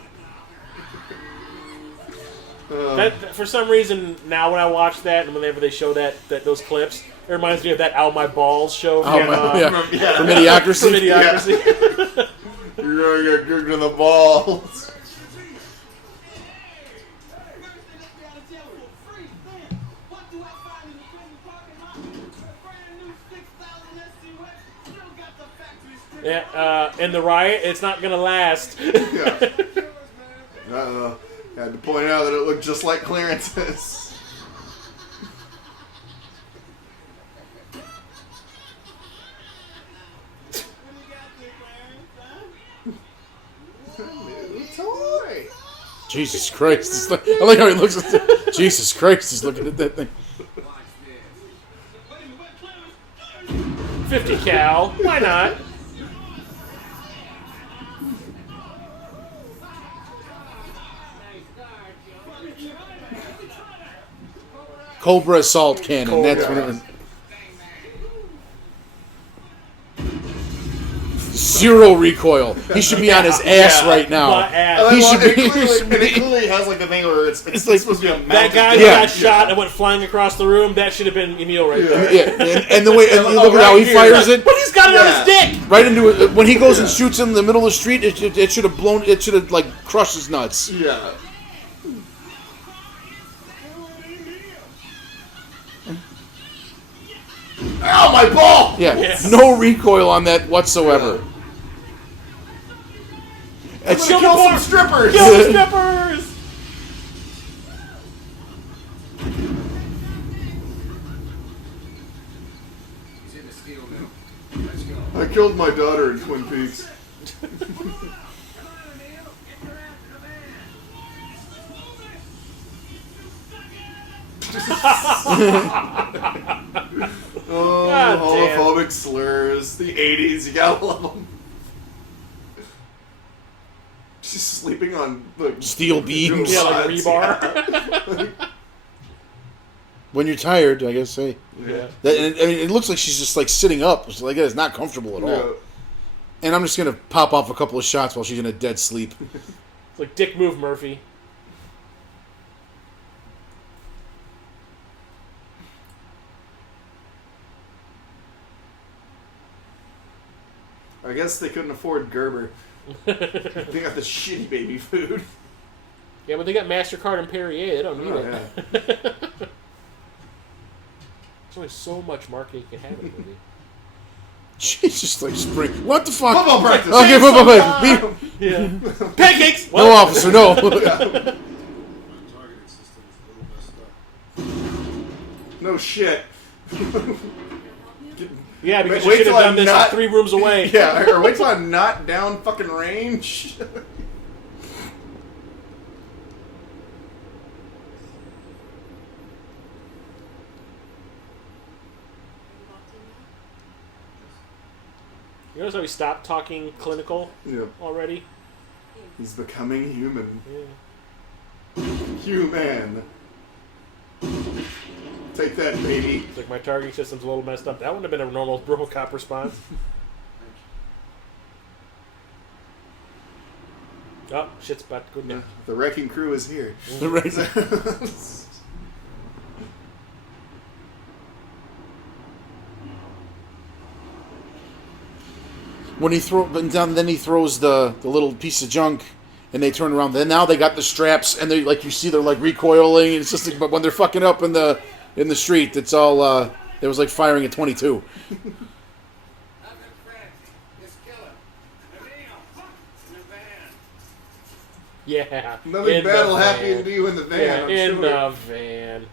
That, for some reason, now when I watch that and whenever they show that those clips, it reminds me of that Out My Balls show from For Idiocracy. Idiocracy. You're gonna get kicked in the balls. Yeah, and the riot, it's not gonna last. Yeah. Had to point out that it looked just like clearances. New toy. Jesus Christ! I like how he looks at it. Jesus Christ! He's looking at that thing. 50 cal, why not? Cobra assault cannon. Cobra. That's what it was. Zero recoil. He should be on his ass right now. My ass. He should be. It clearly has like a thing where it's like supposed to be a That magic. guy who got shot and went flying across the room, that should have been Emil right there. Yeah, and the way look at how he fires it. But he's got it on his dick! Right into it. When he goes and shoots in the middle of the street, it should have blown. It should have like crushed his nuts. Yeah. Ow, my ball! Yeah, Yes. no recoil on that whatsoever. Let's kill some strippers! Kill the strippers! He's in the steel mill. Let's go. I killed my daughter in Twin Peaks. Oh, God damn. homophobic slurs. The 80s, you gotta love them. She's sleeping on like Steel beams. Yeah, like rods, rebar. When you're tired, I guess. Hey, Yeah. and it looks like she's just like sitting up. It's like it's not comfortable at all. Yeah. And I'm just gonna pop off a couple of shots while she's in a dead sleep. It's like, dick move, Murphy. I guess they couldn't afford Gerber. They got the shitty baby food. Yeah, but they got MasterCard and Perrier. They don't need it. Yeah. There's only so much marketing you can have in a movie. She's just like spring. What the fuck? Football practice. Okay, football. Yeah. Pancakes! No, officer, no. My targeting system is a little messed up. No shit. Yeah, because Wait you should till have done I'm this not- 3 rooms away. Yeah, or wait till I'm not down fucking range. You notice how we stopped talking clinical Yeah. already? He's becoming human. Yeah. Human. Take that, baby. It's like my targeting system's a little messed up. That wouldn't have been a normal RoboCop response. Oh, shit's about to go down. The wrecking crew is here. The right- when he then he throws the little piece of junk, and they turn around. Then now they got the straps, and they like you see they're like recoiling. And it's just like, but when they're fucking up in the street, it's all it was like firing at 22. Yeah. Nothing in bad the will van. happen to you in the van. Yeah, I'm in sure. the van.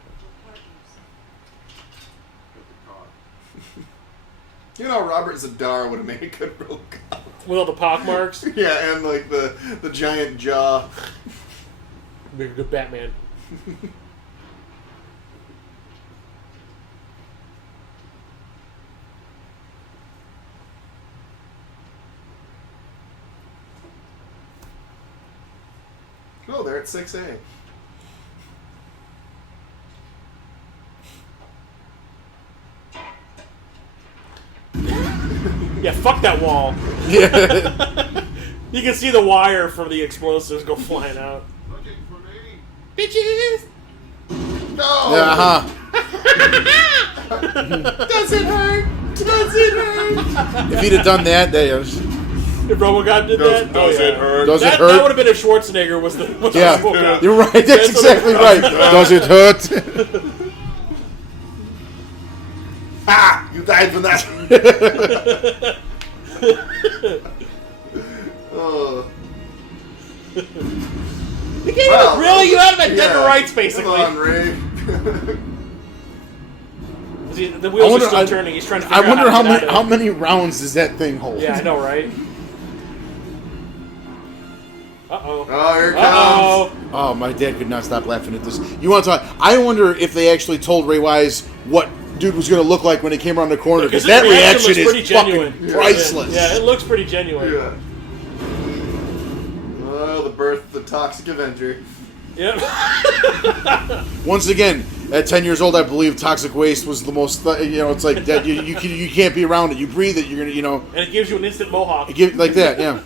You know, Robert Zadar would have made a good RoboCop. With all the pockmarks. Yeah, and like the giant jaw. Make a good Batman. Oh, they're at 6A. Yeah, fuck that wall. Yeah. You can see the wire from the explosives go flying out. Looking for me? Bitches! No! Uh-huh. Does it hurt? Does it hurt? If he'd have done that, If RoboCop did that, Does yeah. it hurt? Does it That hurt? would have been a Schwarzenegger. Was the Yeah, RoboCop. you're right. That's exactly right. Does it hurt? Ha! You died for that. Oh. You can't even, really? You have him at dead to rights, basically. Come on, Ray. See, the wheels are still turning. He's trying to figure I wonder out how many rounds does that thing hold? Yeah, I know, right? Uh-oh. Oh, here it Uh-oh. comes. Oh, my dad could not stop laughing at this. You want to talk? I wonder if they actually told Ray Wise what dude was going to look like when he came around the corner, because that reaction looks pretty is genuine. fucking priceless. Yeah, it looks pretty genuine. Yeah. Oh, the birth of the Toxic Avenger. Yep. Once again, at 10 years old, I believe toxic waste was the most. It's like that. You can't be around it. You breathe it. You're gonna. And it gives you an instant mohawk. You give like that. Yeah.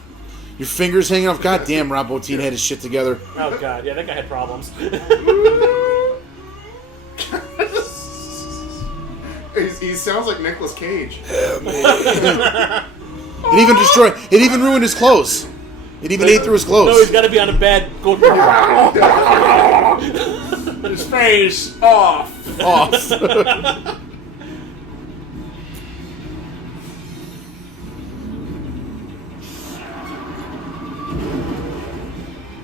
Your fingers hanging off. God damn, Rob Bottin had his shit together. Oh, God. Yeah, that guy had problems. He sounds like Nicolas Cage. It even ruined his clothes. It even ate through his clothes. No, he's got to be on a bed. Go. His face off. Off.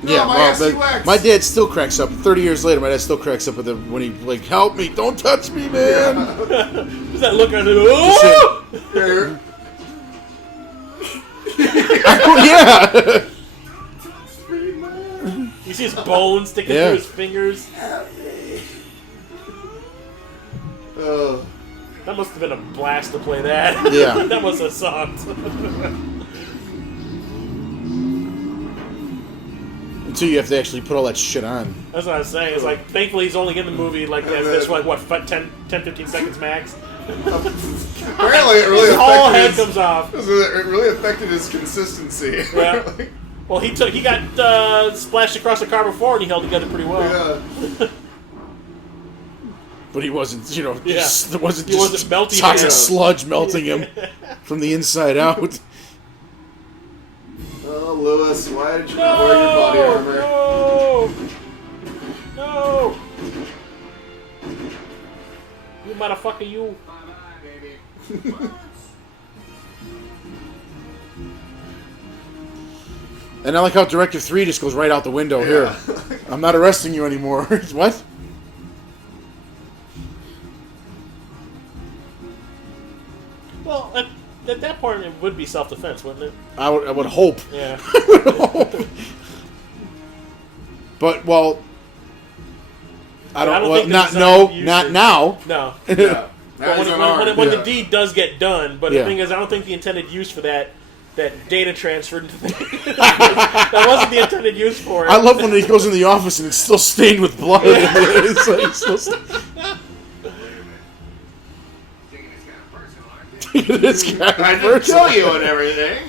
Yeah, my dad still cracks up. 30 years later, my dad still cracks up with him when he like, "Help me! Don't touch me, man!" Does that look on it? Oh! Here. Yeah. You see his bones sticking Yeah. through his fingers. Oh. That must have been a blast to play that. Yeah. That must have sucked. Until you have to actually put all that shit on. That's what I was saying. It's like, thankfully he's only in the movie like this, like, what, 10, 15 seconds max? Apparently it really His whole affected head his, comes off. it really affected his consistency. Yeah. Well, he got splashed across the car before, and he held together pretty well. Yeah. But he wasn't, Yeah. it wasn't He just wasn't melting toxic him. sludge melting him from the inside out. Oh, Lewis, why did you not wear your body armor? No! You motherfucker, you. Bye-bye, baby. And I like how Directive 3 just goes right out the window here. I'm not arresting you anymore. What? would be self-defense, wouldn't it? I would hope. Yeah. But well, I don't. I don't Well, think not the no, design not uses- now. No. Yeah. But Now he's unarmed. when Yeah. the deed does get done, but Yeah. the thing is, I don't think the intended use for that data transferred into that wasn't the intended use for it. I love when he goes in the office and it's still stained with blood. It's like, it's still Thinking it's kind of personal, aren't you? this guy I didn't first. kill you and everything.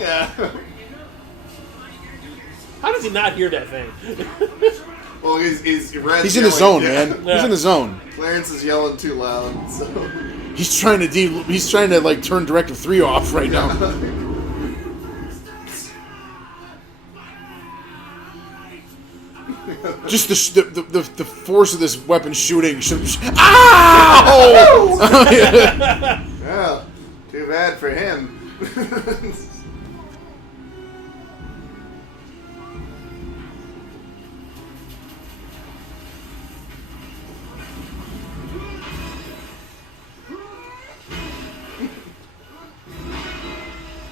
How does he not hear that thing? Well, he's He's in the yelling, zone, yeah. man. He's in the zone. Clarence is yelling too loud, so He's trying to like turn Directive 3 off right now. Just the force of this weapon shooting should. Ow! well, too bad for him.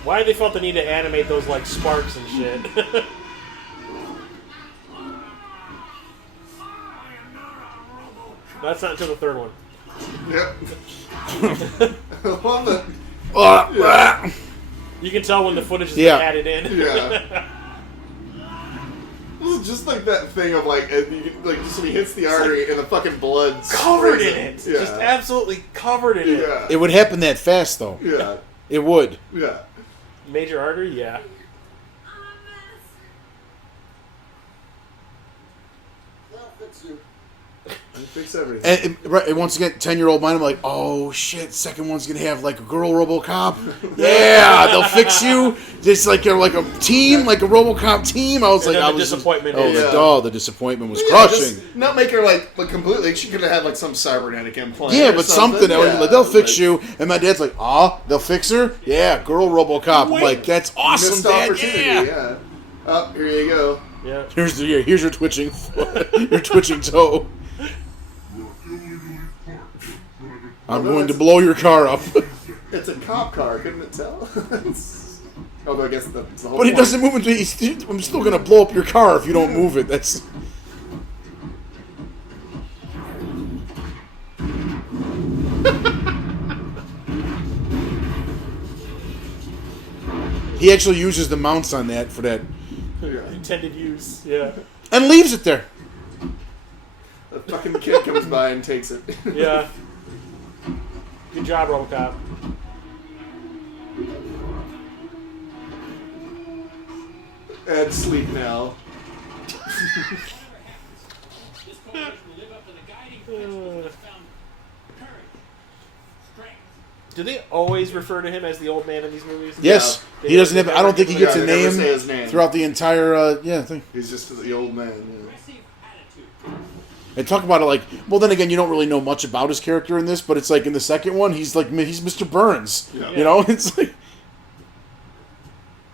Why they felt the need to animate those like sparks and shit? That's not until the third one. Yep. I love it. You can tell when the footage is Yeah. added in. Yeah. This is just like that thing of like, just when he hits the artery and the fucking blood Covered sprays in it. Yeah. Just absolutely covered in it. Yeah. It would happen that fast, though. Yeah. It would. Yeah. Major artery, yeah. You fix everything. And once again, 10-year-old mind, I'm like, oh shit, second one's gonna have like a girl RoboCop. Yeah, they'll fix you. Just like you're like a team, like a RoboCop team. I was And like, then I the was disappointment Oh, is- the disappointment was Yeah, crushing. just not make her like completely. She could have had like some cybernetic implant. Yeah, or but something. Yeah, Like, they'll fix like, you. And my dad's like, they'll fix her? Yeah, girl RoboCop. I'm like, that's awesome, Missed Dad. opportunity. Yeah. Yeah. Oh, here you go. Yeah. Here's your twitching your twitching toe. I'm going to blow your car up. It's a cop car, couldn't it tell? Although I guess that's the whole But he point. doesn't move into. I'm still gonna blow up your car if you don't move it. That's. He actually uses the mounts on that for that, Yeah. Intended use, yeah. and leaves it there. The fucking kid comes by and takes it. Yeah. Good job, RoboCop. And sleep now. This coalition will live up to the guiding principles that found courage, strength. Do they always refer to him as the old man in these movies? Yes, Yeah. he doesn't have. I don't think he gets Yeah, a they never name say his name. throughout the entire. Thing. He's just the old man. Aggressive attitude. And talk about it like. Well, then again, you don't really know much about his character in this, but it's like in the second one, he's Mr. Burns. Yeah. You know, it's like.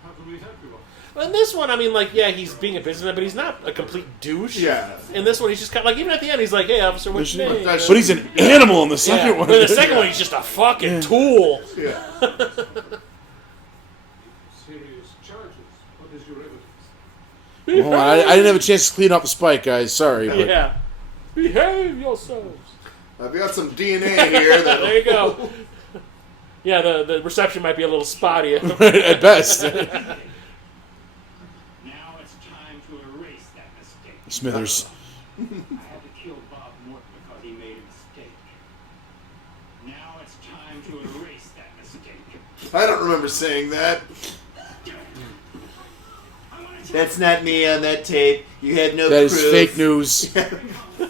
How can we help you? Well, in this one, I mean, like, yeah, he's being a businessman, but he's not a complete douche. Yeah. In this one, he's just kind of, like, even at the end, he's like, hey, officer, what's your name? That's- But he's an animal in the second Yeah. one. But in the second one, he's just a fucking tool. Yeah. Serious charges. What is your evidence? Well, I didn't have a chance to clean up the spike, guys. Sorry. But Yeah. Behave yourselves. I've got some DNA here that. There you go. Yeah, the reception might be a little spotty. at best. Now it's time to erase that mistake. Smithers. I had to kill Bob Morton because he made a mistake. Now it's time to erase that mistake. I don't remember saying that. That's not me on that tape. You had no That is proof. fake news. I will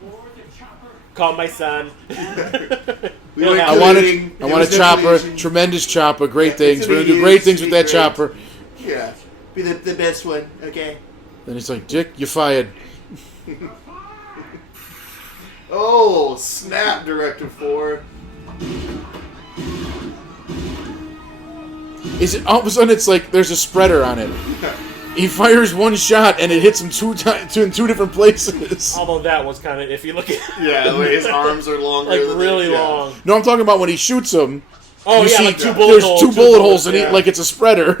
board the chopper. Call my son. We were I want colluding. a It was no chopper, collusion. tremendous chopper, great Yeah, things. it's We're gonna gonna do great use things with that secret. chopper. Yeah. Be the best one, okay? Then he's like, Dick, you're fired. Oh, snap, Director 4. Is it all of a sudden it's like there's a spreader on it. He fires one shot and it hits him in two different places. Although that was kind of, if you look at Yeah, the way his arms are longer like than really yeah. long. No, I'm talking about when he shoots him. Oh, you yeah, see like two bullet there's holes. two bullet holes in yeah. it, like it's a spreader.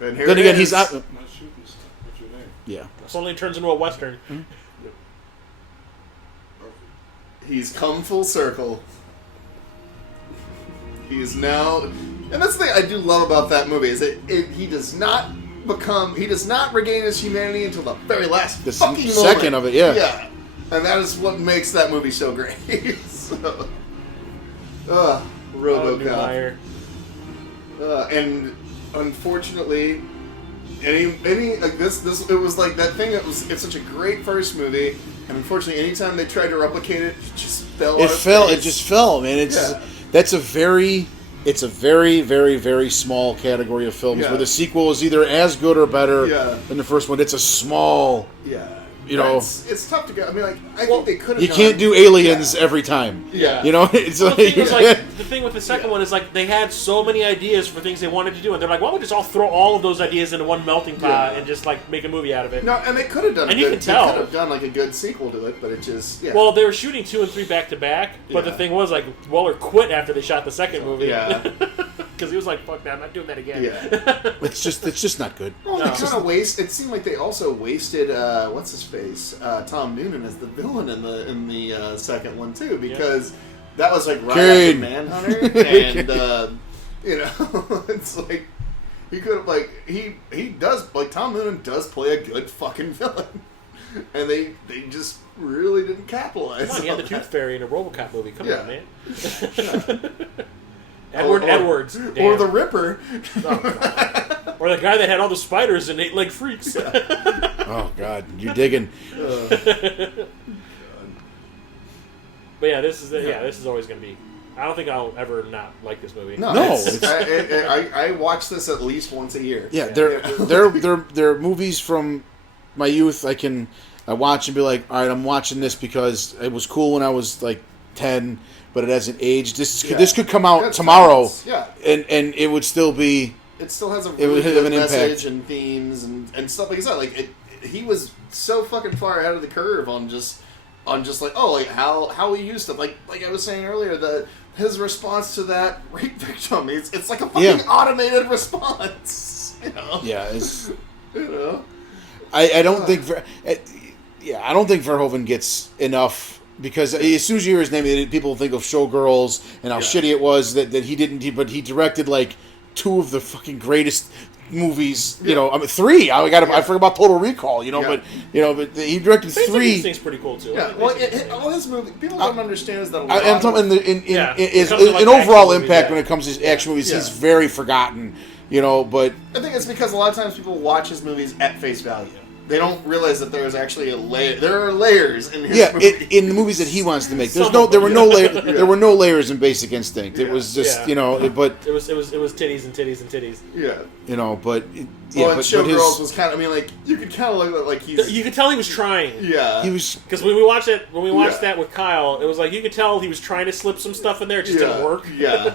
And here Then it again, is. he's not. My shooting stuff. What's your name? Yeah. Suddenly turns into a Western. He's come full circle. He is now, and that's the thing I do love about that movie is that he does not regain his humanity until the very last The fucking second moment. of it, yeah. Yeah, and that is what makes that movie so great. So, RoboCop. And unfortunately, any like this it was like that thing that was it's such a great first movie, and unfortunately, anytime they tried to replicate it, it just fell. It out of fell. place. It just fell, man. It's a very, very, very small category of films Yeah. where the sequel is either as good or better Yeah. than the first one. It's a small. Yeah. You know, it's tough to go. I mean, like, I think they could have. You can't do Aliens every time. Yeah. You know, it's The like, thing is, like, the thing with the second one is like they had so many ideas for things they wanted to do, and they're like, why don't we just all throw all of those ideas into one melting pot and just like make a movie out of it? No, and they could have done. And you can tell. They could have done like a good sequel to it, but it just. Yeah. Well, they were shooting 2 and 3 back to back, but the Yeah. thing was like Weller quit after they shot the second movie. Yeah. Because he was like, "Fuck that, I'm not doing that again." Yeah. it's just not good. Well, they kind of waste. It seemed like they also wasted what's his face, Tom Noonan as the villain in the second one too, because that was like right Kane. after Manhunter, and you know, it's like he could have like he does like Tom Noonan does play a good fucking villain, and they just really didn't capitalize. Come on, he had the on Tooth that. Fairy in a RoboCop movie. Come Yeah. on, man. Edwards. or Damn. the Ripper. Oh, God. Or the guy that had all the spiders and 8-leg freaks. Oh God, you're digging. But yeah, this is always going to be. I don't think I'll ever not like this movie. No, No, I watch this at least once a year. Yeah, they're movies from my youth. I watch and be like, all right, I'm watching this because it was cool when I was like 10, but it hasn't aged. This could come out That's tomorrow, nice. Yeah. and it would still be. It still has a It really would have good an message impact. and themes and stuff like that. Like he was so fucking far ahead of the curve on just like like how we used to like I was saying earlier his response to that rape victim it's like a fucking automated response. You know? Yeah, it's. You know. I don't think. I don't think Verhoeven gets enough. Because as soon as you hear his name, people think of Showgirls and how shitty it was that he didn't. But he directed like 2 of the fucking greatest movies. You know, I mean 3. I forgot about Total Recall. You know, but he directed Space 3. Instinct's pretty cool too. Yeah, well, all his movies people don't understand is that a lot I'm talking in overall action impact movies, when it comes to his action movies. Yeah. He's very forgotten. You know, but I think it's because a lot of times people watch his movies at face value. They don't realize that there's actually a layer. There are layers in his movies. in the movies that he wants to make, there were no layers in Basic Instinct. It was just but it was titties and titties and titties. Yeah. you know, but And but Showgirls was kind of. I mean, like you could kind of look like he's. You could tell he was trying. Yeah. he was Because when we watched that with Kyle, it was like you could tell he was trying to slip some stuff in there. It just didn't work. Yeah.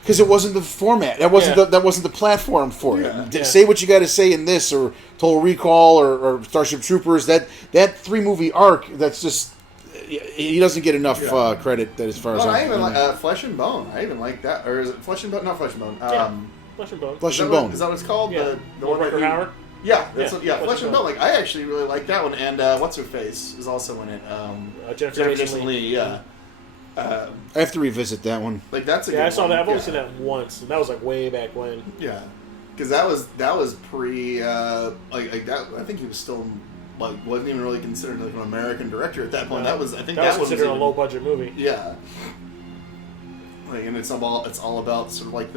because it wasn't the format. That wasn't the platform for it. Say what you got to say in this or Total Recall or Starship Troopers. That 3-movie arc. That's just he doesn't get enough credit. That as far as I even like Flesh and Bone. I even like that. Or is it Flesh and Bone? Not Flesh and Bone. Flesh and Bone. Flesh and Bone. Is that what it's called? Yeah. The one Rutger Hauer. Yeah, Yeah, Flesh and Bone. Like I actually really like that one. And what's her face is also in it. Jennifer Jason Lee. Yeah. I have to revisit that one. Like that's a Yeah, good I saw one. that. I've only seen that once, and that was like way back when. Yeah, because that was pre like that. I think he was still like wasn't even really considered like an American director at that point. That was I think that was considered even, a low budget movie. Yeah. Like, and it's all about sort of like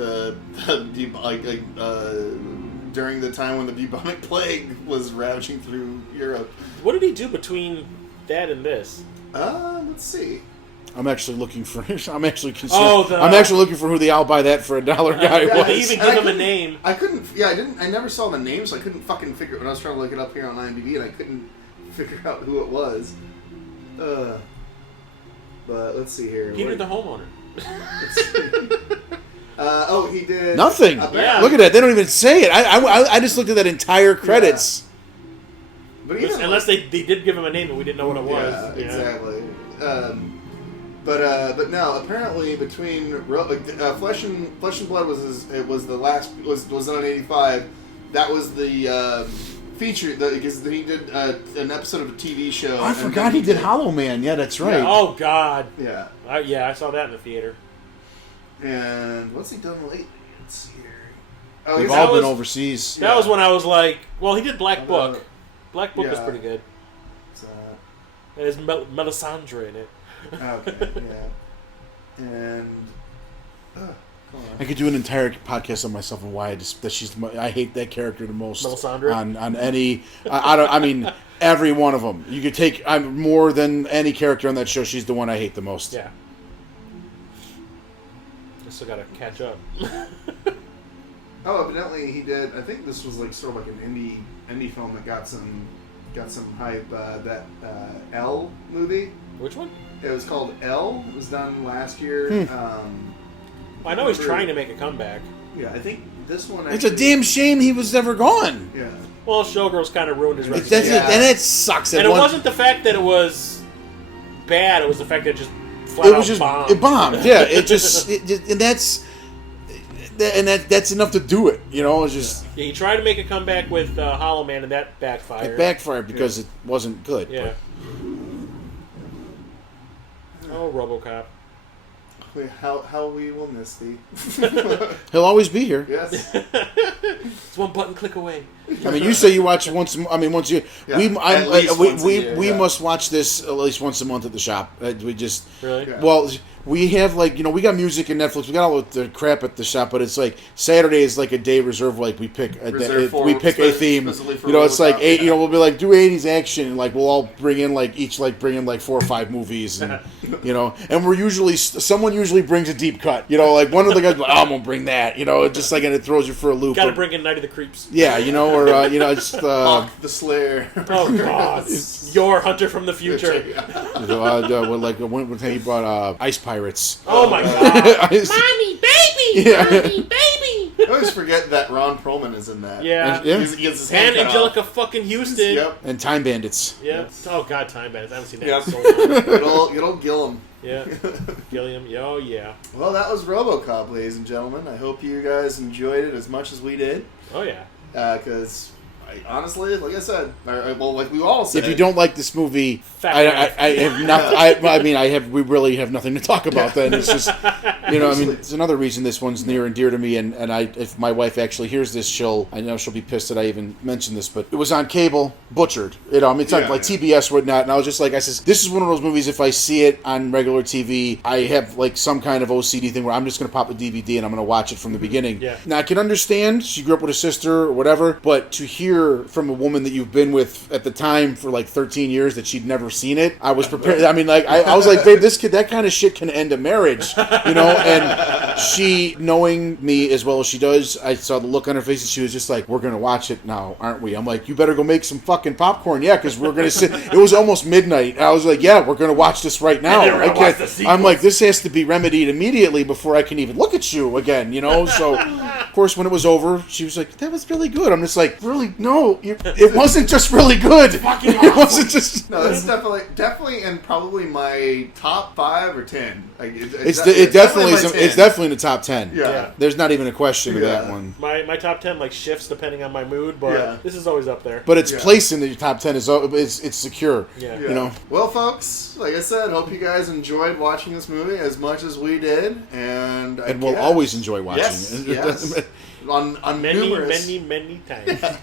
during the time when the bubonic plague was ravaging through Europe. What did he do between that and this? Let's see. I'm actually looking for. I'm actually looking for who the "I'll buy that for $1" guy Did was. they even give him a name? I couldn't. Yeah, I didn't. I never saw the name, so I couldn't fucking figure. When I was trying to look it up here on IMDb, and I couldn't figure out who it was. But let's see here. Peter the Homeowner. He did Nothing. Yeah. Look at that. They don't even say it. I just looked at that entire credits. But even Unless they did give him a name, but we didn't know what it was. Yeah, exactly. But no, apparently between Flesh and Blood was the last was on 85. That was the feature because he did an episode of a TV show. I forgot he did Hollow Man. Yeah, that's right. Yeah. Oh God. Yeah. I saw that in the theater. And what's he done lately? Let's see here. Oh, They've he's all been overseas. That was when I was like, well, he did Black Book. Black Book was yeah. pretty good. There's Melisandre in it. Okay, yeah. And I could do an entire podcast on myself and why I hate that character the most. Melisandre? On any, I mean, every one of them. You could take more than any character on that show. She's the one I hate the most. Yeah. I still gotta catch up. oh, evidently he did. I think this was like sort of like an indie film that got some hype. That Elle movie. Which one? It was called Elle. It was done last year. I know he's trying to make a comeback. Yeah, I think this one. It's a damn shame he was never gone. Yeah. Well, Showgirls kind of ruined his reputation. And it sucks. And it wasn't the fact that it was bad; it was the fact that it just flat out bombed. It bombed. Yeah, and that's enough to do it. You know, it's just. Yeah, he tried to make a comeback with Hollow Man, and that backfired. It backfired because it wasn't good. Yeah. Oh, RoboCop. How we will miss thee. He'll always be here. Yes. It's one button click away. I mean, you say you watch once. Once you. Yeah, We must watch this at least once a month at the shop. We just. Really? Yeah. Well, we have we got music and Netflix. We got all the crap at the shop, but it's like Saturday is like a day reserved. Like we pick a a theme. You know, it's like eight. You know, we'll be like do 80s action, and like we'll all bring in like 4 or 5 movies, and you know, and we're usually someone usually brings a deep cut. You know, like one of the guys, I'm gonna bring that. You know, it just like and it throws you for a loop. Got to bring in Night of the Creeps. Yeah, you know, or just Hawk the Slayer. Oh God, your Hunter from the Future. when he brought Ice Pirates. Oh my God, Mommy, baby! Yeah. Mommy, baby! I always forget that Ron Perlman is in that. Yeah. Yeah. He gets his hand And cut Angelica off. fucking Houston. Yep. And Time Bandits. Yeah. Oh God, Time Bandits. I haven't seen that Yep. in so long. Good old Gillum. Yeah. Gilliam. Oh yeah. Well, that was RoboCop, ladies and gentlemen. I hope you guys enjoyed it as much as we did. Oh yeah. Because honestly, like I said, like we all said, If you don't like this movie, Fact I have not. We really have nothing to talk about. Then it's just, you know, I mean, it's another reason this one's near and dear to me. And if my wife actually hears this, I know she'll be pissed that I even mentioned this. But it was on cable, butchered. You know, I mean, it's not like TBS whatnot. And I was just like, I says, this is one of those movies. If I see it on regular TV, I have like some kind of OCD thing where I'm just going to pop the DVD and I'm going to watch it from the beginning. Yeah. Now I can understand she grew up with a sister or whatever, but to hear from a woman that you've been with at the time for like 13 years that she'd never seen it, I was prepared. I mean, like I was like, babe, that kind of shit can end a marriage, you know. And she, knowing me as well as she does, I saw the look on her face and she was just like, we're gonna watch it now, aren't we? I'm like, you better go make some fucking popcorn, yeah, because we're gonna sit. It was almost midnight. I was like, yeah, we're gonna watch this right now. I'm like, this has to be remedied immediately before I can even look at you again, you know. So of course when it was over, she was like, that was really good. I'm just like, really? No, it wasn't just really good. It wasn't just. No, it's definitely, and probably my top 5 or 10. Like, It's definitely in the top 10. Yeah. There's not even a question of that one. My top 10 like shifts depending on my mood, but this is always up there. But its place in the top 10 is secure. Yeah. You know. Well, folks, like I said, hope you guys enjoyed watching this movie as much as we did, and we'll always enjoy watching it. Yes. On many numerous. times.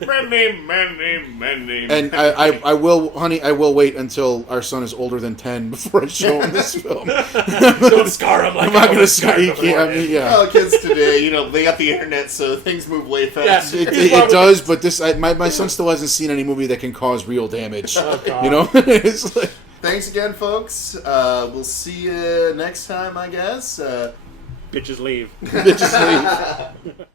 Many. And I will wait until our son is older than 10 before I show him this film. Don't scar him like I'm not going to scar scar him. Well, kids today, you know, they got the internet, so things move way fast. Yeah. It does, but my son still hasn't seen any movie that can cause real damage. Oh, God. You know? It's like, Thanks again, folks. We'll see you next time, I guess. Bitches leave. just leave.